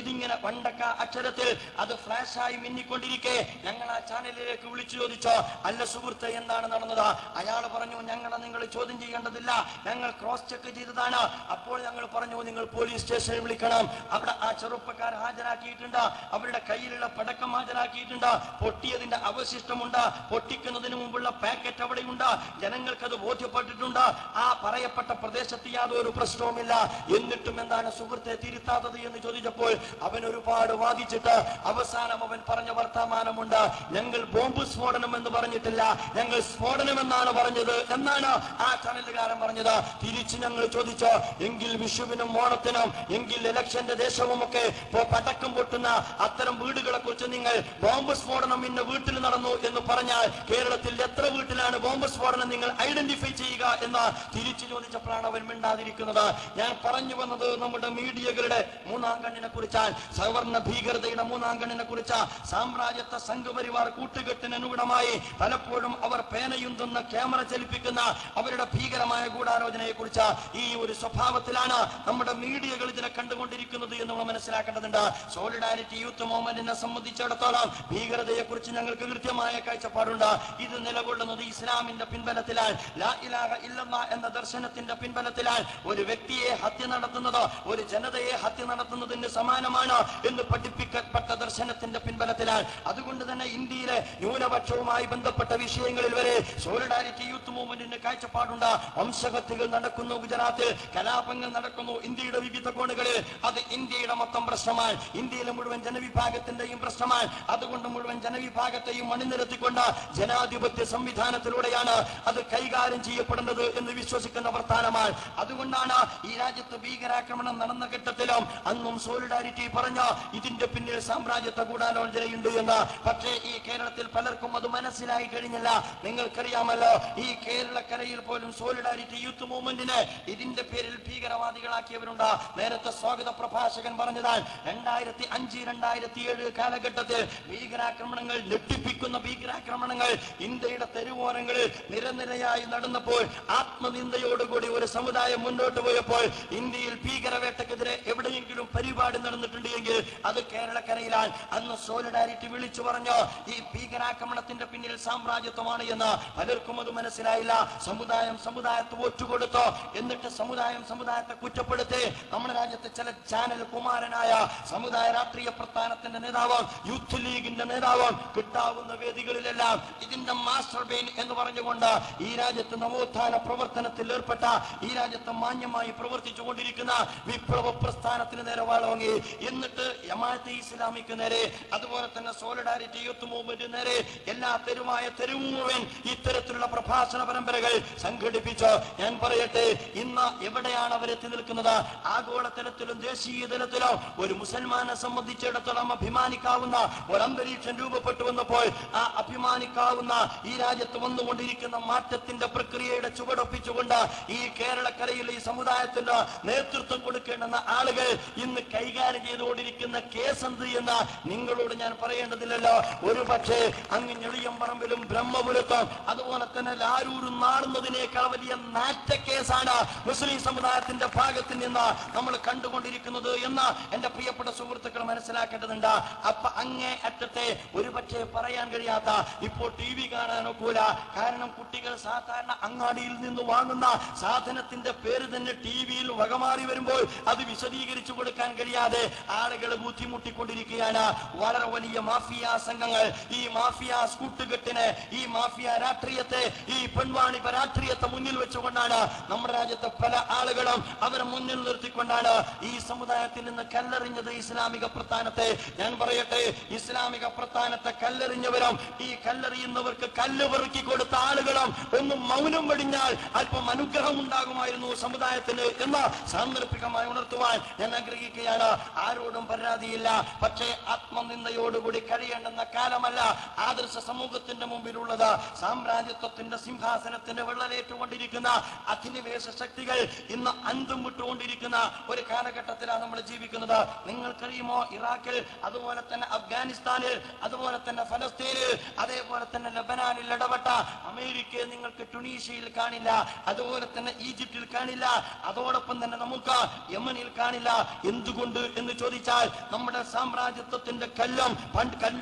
ഇതിങ്ങനെ ഇങ്ങനെ വണ്ടക്ക അക്ഷരത്തിൽ അത് ഫ്ലാഷായി മിന്നിക്കൊണ്ടിരിക്കെ ഞങ്ങൾ ആ ചാനലിലേക്ക് വിളിച്ചു ചോദിച്ചോ, അല്ല സുഹൃത്തെ എന്താണ് നടന്നത്? അയാൾ പറഞ്ഞു, ഞങ്ങളെ നിങ്ങൾ ചോദ്യം ചെയ്യേണ്ടതില്ല, ഞങ്ങൾ ക്രോസ് ചെക്ക് ചെയ്തതാണ്. അപ്പോൾ ഞങ്ങൾ പറഞ്ഞു, നിങ്ങൾ പോലീസ് സ്റ്റേഷനിൽ വിളിക്കണം. അവിടെ ആ ചെറുപ്പക്കാർ ഹാജരാക്കിയിട്ടുണ്ട്, അവരുടെ കയ്യിലുള്ള പടക്കം ഹാജരാക്കിയിട്ടുണ്ട്, പൊട്ടിയതിന്റെ അവശിഷ്ടമുണ്ട്, പൊട്ടിക്കുന്നതിന് മുമ്പുള്ള പാക്കറ്റ് അവിടെയുണ്ട്, ജനങ്ങൾക്കത് ബോധ്യപ്പെട്ടിട്ടുണ്ട്. ആ പറയപ്പെട്ട പ്രദേശത്ത് യാതൊരു പ്രശ്നവുമില്ല. എന്നിട്ടും എന്താണ് സുഹൃത്തെ തിരുത്താത്തത് എന്ന് ചോദിച്ചപ്പോൾ അവൻ ഒരുപാട് വാദിച്ചിട്ട് അവസാനം അവൻ പറഞ്ഞ വർത്തമാനമുണ്ട്, ഞങ്ങൾ ബോംബ് സ്ഫോടനം എന്ന് പറഞ്ഞിട്ടില്ല, ഞങ്ങൾ സ്ഫോടനം എന്നാണ് പറഞ്ഞത് എന്നാണ് ആ ചാനലുകാരൻ പറഞ്ഞത്. തിരിച്ച് ഞങ്ങൾ ചോദിച്ചോ, എങ്കിൽ വിഷുവിനും ഓണത്തിനും, എങ്കിൽ ഇലക്ഷന്റെ ദേശവും ഒക്കെ പടക്കം പൊട്ടുന്ന അത്തരം വീടുകളെ കുറിച്ച് നിങ്ങൾ ബോംബ് സ്ഫോടനം ഇന്ന വീട്ടിൽ നടന്നു എന്ന് പറഞ്ഞാൽ കേരളത്തിൽ എത്ര വീട്ടിലാണ് ബോംബ് സ്ഫോടനം നിങ്ങൾ ഐഡന്റിഫൈ ചെയ്യുക എന്ന് തിരിച്ചു ചോദിച്ചപ്പോഴാണ് അവൻ മിണ്ടാതിരിക്കുന്നത്. ഞാൻ പറഞ്ഞു വന്നത് നമ്മുടെ മീഡിയകളുടെ മൂന്നാം കണ്ണിനെ കുറിച്ചാൽ, സവർണ ഭീകരതയുടെ മൂന്നാം കണ്ണിനെ കുറിച്ച്, സാമ്രാജ്യത്വ സംഘപരിവാർ കൂട്ടുകെട്ടിന് അനുഗുണമായി പലപ്പോഴും അവർ പേനയുന്തുന്ന ക്യാമറ ചലിപ്പിക്കുന്ന അവരുടെ ഭീകരമായ ഗൂഢാലോചനയെ കുറിച്ച് ഈ ഒരു സ്വഭാവത്തിലാണ് നമ്മുടെ മീഡിയകൾ ഇതിനെ കണ്ടുകൊണ്ടിരിക്കുന്നത് എന്ന് നമ്മൾ മനസ്സിലാക്കേണ്ടതുണ്ട്. സോളിഡാരിറ്റി യൂത്ത് മൂവ്മെന്റിനെ സംബന്ധിച്ചിടത്തോളം ഭീകരതയെ കുറിച്ച് ഞങ്ങൾക്ക് കൃത്യമായ കാഴ്ചപ്പാടുണ്ട്. ഇത് നിലകൊള്ളുന്നത് ഇസ്ലാമിന്റെ പിൻബലത്തിലാൽ, ലാ ഇലാഹ ഇല്ലല്ലാഹ് എന്ന ദർശനത്തിന്റെ പിൻബലത്തിലാൽ ഒരു വ്യക്തിയെ ഹത്യ നടത്തുന്നത് ഒരു ജനതയെ ഹത്യ നടത്തുന്നതിന് സമാനമാണ് എന്ന് പഠിപ്പിക്കപ്പെട്ട ദർശനത്തിന്റെ പിൻബലത്തിലാൽ. അതുകൊണ്ട് തന്നെ ഇന്ത്യയിലെ ന്യൂനപക്ഷവുമായി ബന്ധപ്പെട്ട വിഷയങ്ങളിൽ വരെ സോളിഡാരിറ്റി യൂത്ത് മൂവ്മെന്റിന് കാഴ്ചപ്പാടുണ്ട്. വംശഹത്യകൾ നടക്കുന്നു ഗുജറാത്തിൽ, കലാപങ്ങൾ നടക്കുന്നു ഇന്ത്യയുടെ വിവിധ കോണുകളിൽ. അത് ഇന്ത്യയുടെ മൊത്തം പ്രശ്നമാണ്, ഇന്ത്യയിലെ മുഴുവൻ ജനവിഭാഗത്തിന്റെയും പ്രശ്നമാണ്. അതുകൊണ്ട് മുഴുവൻ ജനവിഭാഗത്തെയും അണിനിരത്തിക്കൊണ്ട് ജനാധിപത്യ സംവിധാനത്തിലൂടെയാണ് അത് കൈകാര്യം ചെയ്യപ്പെടുന്നത് എന്ന് വിശ്വസിക്കുന്ന പ്രസ്ഥാനമാണ്. അതുകൊണ്ടാണ് ഈ രാജ്യത്ത് ഭീകരാക്രമണം നടന്ന ഘട്ടത്തിലും അന്നും സോളിഡാരിറ്റി പറഞ്ഞ ഇതിന്റെ പിന്നിൽ സാമ്രാജ്യത്വ ഗൂഢാലോചനയുണ്ട് എന്ന്. പക്ഷേ ഈ കേരളത്തിൽ പലർക്കും അത് മനസ്സിലായി കഴിഞ്ഞില്ല. നിങ്ങൾക്കറിയാമല്ലോ, ഈ കേരളക്കരയിൽ പോലും സോളിഡാരിറ്റി യൂത്ത് മൂവ്മെന്റിന് ഇതിന്റെ പേരിൽ ഭീകരവാദികളാക്കിയവരുണ്ട്. നേരത്തെ സ്വാഗത പ്രഭാഷകൻ പറഞ്ഞതാണ്, 2005-2007 കാലഘട്ടത്തിൽ ഭീകരാക്രമണങ്ങൾ, ഞെട്ടിപ്പിക്കുന്ന ഭീകരാക്രമണങ്ങൾ ഇന്ത്യയുടെ തെരുവോരങ്ങളിൽ നിരനിരയായി നടന്നപ്പോൾ, ആത്മനിന്ദയോടുകൂടി ഒരു സമുദായം മുന്നോട്ട് പോയപ്പോൾ, ഇന്ത്യയിൽ ഭീകരവേട്ടക്കെതിരെ എവിടെയെങ്കിലും പരിപാടി നടന്നിട്ടുണ്ട് എങ്കിൽ അത് കേരളക്കരയിലാണ്. അന്ന് സോളിഡാരിറ്റി വിളിച്ചു പറഞ്ഞു, ഈ ഭീകരാക്രമണത്തിന്റെ പിന്നിൽ സാമ്രാജ്യത്വമാണ് എന്ന്. പലർക്കും അത് മനസ്സിലായില്ല. സമുദായത്തെ ഒറ്റുകൊടുത്തോ, എന്നിട്ട് സമുദായത്തെ കുറ്റപ്പെടുത്തി നമ്മുടെ രാജ്യത്തെ ചില ചാനൽ കുമാരനായ സമുദായ രാഷ്ട്രീയ പ്രസ്ഥാനത്തിന്റെ നേതാവും യൂത്ത് ലീഗിന്റെ നേതാവും കിട്ടാവുന്ന വേദികളിലെല്ലാം ഇതിന്റെ മാസ്റ്റർ ബെയിൻ എന്ന് പറഞ്ഞുകൊണ്ട് ഈ രാജ്യത്ത് നവോത്ഥാന പ്രവർത്തനത്തിൽ ഏർപ്പെട്ട, ഈ രാജ്യത്ത് മാന്യമായി പ്രവർത്തിച്ചു കൊണ്ടിരിക്കുന്ന വിപ്ലവ പ്രസ്ഥാനത്തിന് നേരെ വാളോങ്ങി. എന്നിട്ട് ജമാഅത്തെ ഇസ്ലാമിക്ക് നേരെ, അതുപോലെ തന്നെ സോളിഡാരിറ്റി യൂത്ത് മൂവ്മെന്റ് നേരെ, എല്ലാ തെരുവ് മുഴുവൻ ഇത്തരത്തിലുള്ള പ്രഭാഷണ പരമ്പരകൾ സംഘടിപ്പിച്ചു. ഞാൻ പറയട്ടെ, ഇന്ന് എവിടെയാണ് അവരെത്തി നിൽക്കുന്നത്? ആഗോളതലത്തിലും ദേശീയ തലത്തിലും ഒരു മുസൽമാനെ സംബന്ധിച്ചിടത്തോളം അഭിമാനിക്കാവുന്ന ഒരു അന്തരീക്ഷം രൂപപ്പെട്ടു വന്നപ്പോൾ, ആ അഭിമാനിക്കാവുന്ന ഈ രാജ്യത്ത് വന്നുകൊണ്ടിരിക്കുന്ന മാറ്റത്തിന്റെ പ്രക്രിയയുടെ ചുവടൊപ്പിച്ചുകൊണ്ട് ഈ കേരളക്കരയിൽ ഈ സമുദായത്തിന്റെ നേതൃത്വം കൊടുക്കേണ്ടുന്ന ആളുകൾ ഇന്ന് കൈകാര്യം ചെയ്തുകൊണ്ടിരിക്കുന്ന കേസ് എന്ത് എന്ന് നിങ്ങളോട് ഞാൻ പറയേണ്ടതില്ലല്ലോ. ഒരു പക്ഷേ അങ്ങ് ഞെളിയമ്പറമ്പിലും ബ്രഹ്മപുരത്തും അതുപോലെ തന്നെ ലാരൂരും നാടുന്നതിനേക്കാൾ വലിയ നാറ്റ കേസാണ് മുസ്ലിം സമുദായത്തിന്റെ ഭാഗത്ത് നിന്ന് നമ്മൾ കണ്ടുകൊണ്ടിരിക്കുന്നത് എന്ന് എന്റെ പ്രിയപ്പെട്ട സുഹൃത്തുക്കൾ മനസ്സിലാക്കേണ്ടതുണ്ട്. അപ്പൊ അങ്ങേ അറ്റത്തെ ഒരു പക്ഷേ പറയാൻ കഴിയാത്ത, ഇപ്പോൾ TV കാണാനൊക്കൂല, കാരണം കുട്ടികൾ സാധാരണ അങ്ങാടിയിൽ നിന്ന് വാങ്ങുന്ന സാധനത്തിന്റെ പേര് തന്നെ ടിവിയിൽ വകമാറി വരുമ്പോൾ അത് വിശദീകരിച്ചു കൊടുക്കാൻ കഴിയാതെ ആളുകൾ ബുദ്ധിമുട്ടിക്കൊണ്ടിരിക്കുകയാണ്. വളരെ വലിയ മാഫിയ സംഘങ്ങൾ ഈ മാഫിയ കൂട്ടുകെട്ടിനെ, ഈ മാഫിയ രാഷ്ട്രീയത്തെ, ഈ പെൺവാണിഭ രാഷ്ട്രീയത്തെ മുന്നിൽ വെച്ചുകൊണ്ടാണ് നമ്മുടെ രാജ്യത്തെ പല ആളുകളും അവരെ മുന്നിൽ നിർത്തിക്കൊണ്ടാണ് ഈ സമുദായത്തിൽ നിന്ന് കല്ലെറിഞ്ഞത് ഇസ്ലാമിക പ്രസ്ഥാനത്തെ. ഞാൻ പറയട്ടെ, ഇസ്ലാമിക പ്രസ്ഥാനത്തെ കല്ലെറിഞ്ഞവരും ഈ കല്ലെറിയുന്നവർക്ക് കല്ല് പെറുക്കി കൊടുത്ത ആളുകളും ഒന്ന് മൗനം വെടിഞ്ഞാൽ അല്പം അനുഗ്രഹം ഉണ്ടാകുമായിരുന്നു സമുദായത്തിന് എന്ന് സാന്ദർഭികമായി ഉണർത്തുവാൻ ഞാൻ ആഗ്രഹിക്കുകയാണ്. ആരോടും പരാതിയില്ല, പക്ഷേ ആത്മനിന്ദയോടുകൂടി കഴിയേണ്ടുന്ന കാലമല്ല ആദർശ സമൂഹത്തിന്റെ മുമ്പിലുള്ളത്. സാമ്രാജ്യത്വത്തിന്റെ സിംഹാസനത്തിന് വെള്ളലേറ്റുകൊണ്ടിരിക്കുന്ന അധിനിവേശ ശക്തികൾ ഇന്ന് അന്തം വിട്ടുകൊണ്ടിരിക്കുന്ന ഒരു കാലഘട്ടത്തിലാണ് നമ്മൾ ജീവിക്കുന്നത്. നിങ്ങൾക്കറിയുമോ, ഇറാഖിൽ, അതുപോലെ തന്നെ അഫ്ഗാനിസ്ഥാനിൽ, അതുപോലെ തന്നെ ഫലസ്തീനിൽ, അതേപോലെ തന്നെ ലബനാനിൽ ഇടപെട്ട അമേരിക്കയെ നിങ്ങൾക്ക് ടുണീഷ്യയിൽ കാണില്ല, അതുപോലെ തന്നെ ഈജിപ്തിൽ കാണില്ല, അതോടൊപ്പം തന്നെ നമുക്ക് യമനിൽ കാണില്ല. എന്തുകൊണ്ട് എന്ന് ചോദിച്ചാൽ ചോദിച്ചാൽ നമ്മുടെ സാമ്രാജ്യത്വത്തിന്റെ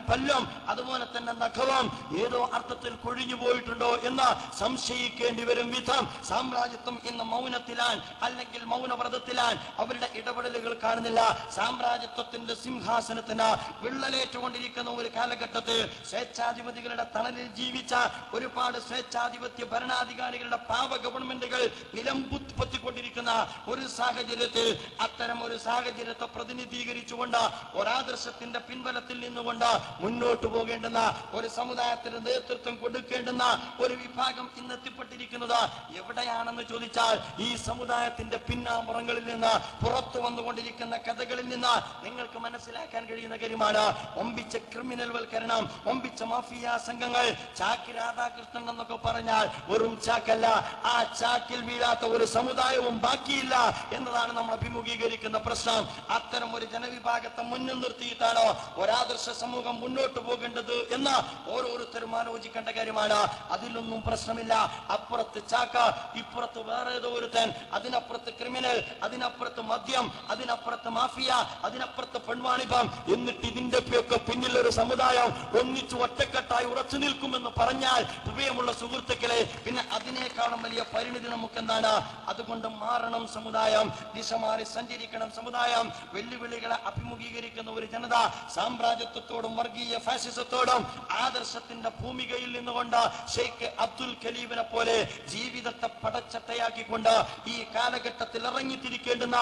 പല്ലും അതുപോലെ തന്നെ നഖവും ഏതോ അർത്ഥത്തിൽ കൊഴിഞ്ഞു പോയിട്ടുണ്ടോ എന്ന് സംശയിക്കേണ്ടി വരും വിധം സാമ്രാജ്യത്വം ഇന്ന് മൗനത്തിലാൻ, അല്ലെങ്കിൽ മൗനവ്രതത്തിലാൻ. അവരുടെ ഇടപെടലുകൾ കാണുന്നില്ല. സാമ്രാജ്യത്വത്തിന്റെ സിംഹാസനത്തിന് വിള്ളലേറ്റുകൊണ്ടിരിക്കുന്ന ഒരു കാലഘട്ടത്തിൽ സ്വേച്ഛാധിപതികളുടെ തണലിൽ ജീവിച്ച ഒരുപാട് സ്വേച്ഛാധിപത്യ ഭരണാധികാരികളുടെ പാവ ഗവൺമെന്റുകൾ നിലംപൊത്തിക്കൊണ്ടിരിക്കുന്ന ഒരു സാഹചര്യത്തിൽ അത്തരം ഒരു സാഹചര്യത്തെ പ്രതിനിധീകരിച്ചുകൊണ്ട് ഒരാദർശത്തിന്റെ പിൻബലത്തിൽ നിന്നുകൊണ്ട് മുന്നോട്ട് പോകേണ്ടുന്ന ഒരു സമുദായത്തിന് നേതൃത്വം കൊടുക്കേണ്ടുന്ന ഒരു വിഭാഗം ഇന്നെത്തിപ്പെട്ടിരിക്കുന്നത് എവിടെയാണെന്ന് ചോദിച്ചാൽ ഈ സമുദായത്തിന്റെ പിന്നാമ്പുറങ്ങളിൽ നിന്ന് പുറത്തു വന്നുകൊണ്ടിരിക്കുന്ന കഥകളിൽ നിന്ന് നിങ്ങൾക്ക് മനസ്സിലാക്കാൻ കഴിയുന്ന കാര്യമാണ്. ഒമ്പിച്ച ക്രിമിനൽ വൽക്കരണം, ഒമ്പിച്ച മാഫിയ സംഘങ്ങൾ. ചാക്കി രാധാകൃഷ്ണൻ എന്നൊക്കെ പറഞ്ഞാൽ വെറും ചാക്കല്ല, ആ ചാക്കിൽ വീഴാത്ത ഒരു സമുദായവും ബാക്കിയില്ല എന്നതാണ് നമ്മൾ അഭിമുഖീകരിക്കുന്ന പ്രശ്നം. അത്തരം ഒരു ജനവിഭാഗത്തെ മുന്നിൽ നിർത്തിയിട്ടാണ് ഒരാദർശ സമൂഹം മുന്നോട്ട് പോകേണ്ടത് എന്ന് ഓരോരുത്തരും ആലോചിക്കേണ്ട കാര്യമാണ്. അതിലൊന്നും പ്രശ്നമില്ല. അപ്പുറത്ത് ചാക്ക, ഇപ്പുറത്ത് വേറെ ഏതോ ഒരുത്തൻ, അതിനപ്പുറത്ത് ക്രിമിനൽ, അതിനപ്പുറത്ത് മദ്യം, അതിനപ്പുറത്ത് മാഫിയ, അതിനപ്പുറത്ത് പെൺവാണിഭം. എന്നിട്ട് ഇതിന്റെയൊക്കെ പിന്നിൽ ഒരു സമുദായം ഒന്നിച്ചു ഒറ്റക്കെട്ടായി ഉറച്ചു നിൽക്കുമെന്ന് പറഞ്ഞാൽ പ്രിയമുള്ള സുഹൃത്തുക്കളെ, പിന്നെ അതിനേക്കാളും വലിയ പരിണിതി നമുക്കെന്താണ്? അതുകൊണ്ട് മാറണം സമുദായം, ദിശ മാറി സഞ്ചരിക്കണം സമുദായം. വെല്ലുവിളികളെ അഭിമുഖീകരിക്കുന്ന ഒരു ജനത സാമ്രാജ്യത്വത്തോടും വർഗീയ ഫാസിസത്തോടും ആദർശത്തിന്റെ ഭൂമികയിൽ നിന്നുകൊണ്ട് ഷെയ്ഖ് അബ്ദുൽ ഖലീഫിനെ പോലെ ജീവിതത്തെ പടച്ചട്ടയാക്കിക്കൊണ്ട് ഈ കാലഘട്ടത്തിൽ ഇറങ്ങിത്തിരിക്കേണ്ടുന്ന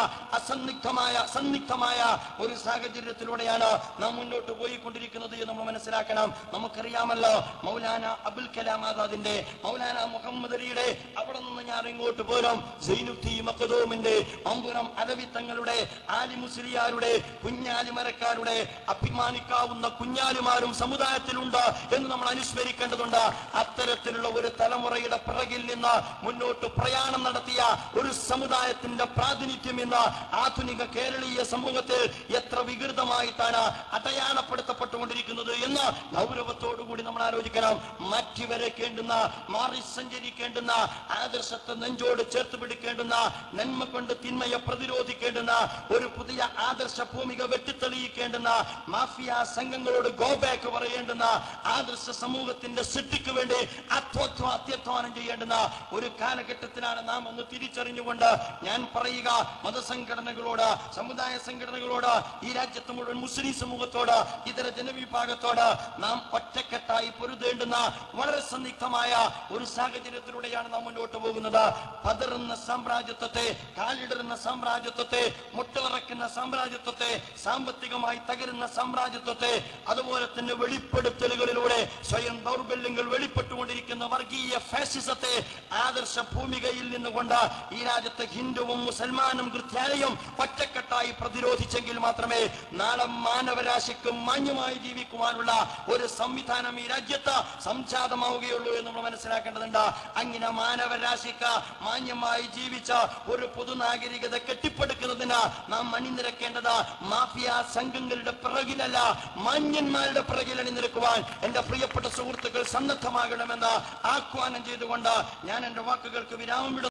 സന്നിഗ്ധമായ ഒരു സാഹചര്യത്തിലൂടെയാണ് നാം മുന്നോട്ട് പോയിക്കൊണ്ടിരിക്കുന്നത് എന്ന് നമ്മൾ മനസ്സിലാക്കണം. നമുക്കറിയാമല്ലോ മൗലാന അബുൽ കലാം ആസാദിന്റെ, മൗലാന മുഹമ്മദ് അലിയുടെ, അവിടെ നിന്ന് ഞാൻ ഇങ്ങോട്ട് പോരും സൈനുദ്ദീൻ മഖ്ദൂമിന്റെ, അമ്പുറം അലവിത്തങ്ങളുടെ, ആലി മുസ്ലിയാരുടെ, കുഞ്ഞാലിമരക്കാരുടെ അഭിമാനിക്കാവുന്ന കുഞ്ഞാലിമാരും സമുദായത്തിലുണ്ട് എന്ന് നമ്മൾ അനുസ്മരിക്കേണ്ടതുണ്ട്. അത്തരത്തിലുള്ള ഒരു തലമുറയുടെ പിറകിൽ നിന്ന് മുന്നോട്ട് പ്രയാണം നടത്തിയ ഒരു സമുദായത്തിന്റെ പ്രാതിനിധ്യം ഇന്ന് ആധുനിക കേരളീയ സമൂഹത്തിൽ എത്ര വികൃതമായിട്ടാണ് അടയാളപ്പെടുത്തപ്പെട്ടുകൊണ്ടിരിക്കുന്നത് എന്ന് ഗൗരവത്തോടുകൂടി നമ്മൾ ആലോചിക്കണം. മാറ്റിവരയ്ക്കേണ്ടുന്ന, മാറി സഞ്ചരിക്കേണ്ടുന്ന, ആദർശത്തെ നെഞ്ചോട് ചേർത്ത് പിടിക്കേണ്ടുന്ന, നന്മ കൊണ്ട് തിന്മയെ പ്രതിരോധിക്കേണ്ടുന്ന, ഒരു പുതിയ ആദർശ ഭൂമിക വെട്ടിത്തെളിയിക്കേണ്ടുന്ന, മാഫിയ സംഘങ്ങളോട് ഗോ ബാക്ക് പറയേണ്ടുന്ന, ആദർശ സമൂഹത്തിന്റെ സൃഷ്ടിക്ക് വേണ്ടി അത്യധ്വാനം ചെയ്യേണ്ടുന്ന ഒരു കാലഘട്ടത്തിലാണ് നാം ഒന്ന് തിരിച്ചറിഞ്ഞുകൊണ്ട് ഞാൻ പറയുക, മതസംഘടനകളോട്, സമുദായ സംഘടനകളോട്, ഈ രാജ്യത്ത് മുഴുവൻ മുസ്ലിം സമൂഹത്തോട്, ഇതര ജനവിഭാഗത്തോട് നാം ഒറ്റക്കെട്ടായി പൊരുതേണ്ടുന്ന വളരെ സന്നിഗ്ധമായ ഒരു സാഹചര്യത്തിലൂടെയാണ് നാം മുന്നോട്ട് പോകുന്നത്. പതറുന്ന സാമ്രാജ്യത്വത്തെ, കാലിടറുന്ന സാമ്രാജ്യത്വത്തെ, മുട്ടവിറക്കുന്ന സാമ്രാജ്യത്വത്തെ, സാമ്പത്തികമായി തകരുന്ന സാമ്രാജ്യത്വത്തെ, അതുപോലെ തന്നെ വെളിപ്പെടുത്തലുകളിലൂടെ സ്വയം ദൗർബല്യങ്ങൾ വെളിപ്പെട്ടുകൊണ്ടിരിക്കുന്ന വർഗീയ ഫാസിസത്തെ ആദർശ ഭൂമികയിൽ നിന്നുകൊണ്ട് ഈ രാജ്യത്തെ ഹിന്ദുവും മുസൽമാനും ക്രിസ്ത്യാനിയും ഒറ്റക്കെട്ടായി പ്രതിരോധിച്ചെങ്കിൽ മാത്രമേ നാളെ മാനവരാശിക്ക് മാന്യമായി ജീവിക്കുവാനുള്ള ഒരു സംവിധാനം ഈ രാജ്യത്ത് സംജാതമാവുകയുള്ളൂ എന്ന് നമ്മൾ മനസ്സിലാക്കേണ്ടതുണ്ട്. അങ്ങനെ മാനവരാശിക്ക് മാന്യമായി ജീവിച്ച ഒരു പൊതുനാഗരികത കെട്ടിപ്പടുക്കുന്നതിന് നാം അണിനിരക്കേണ്ടത് മാഫിയ സംഘങ്ങളുടെ പിറകിലല്ല, മാന്യന്മാരുടെ പിറകിൽ അണിനിരക്കുവാൻ എന്റെ പ്രിയപ്പെട്ട സുഹൃത്തുക്കൾ സന്നദ്ധമാകണമെന്ന് ആഹ്വാനം ചെയ്തുകൊണ്ട് ഞാൻ എന്റെ വാക്കുകൾക്ക് വിരാമം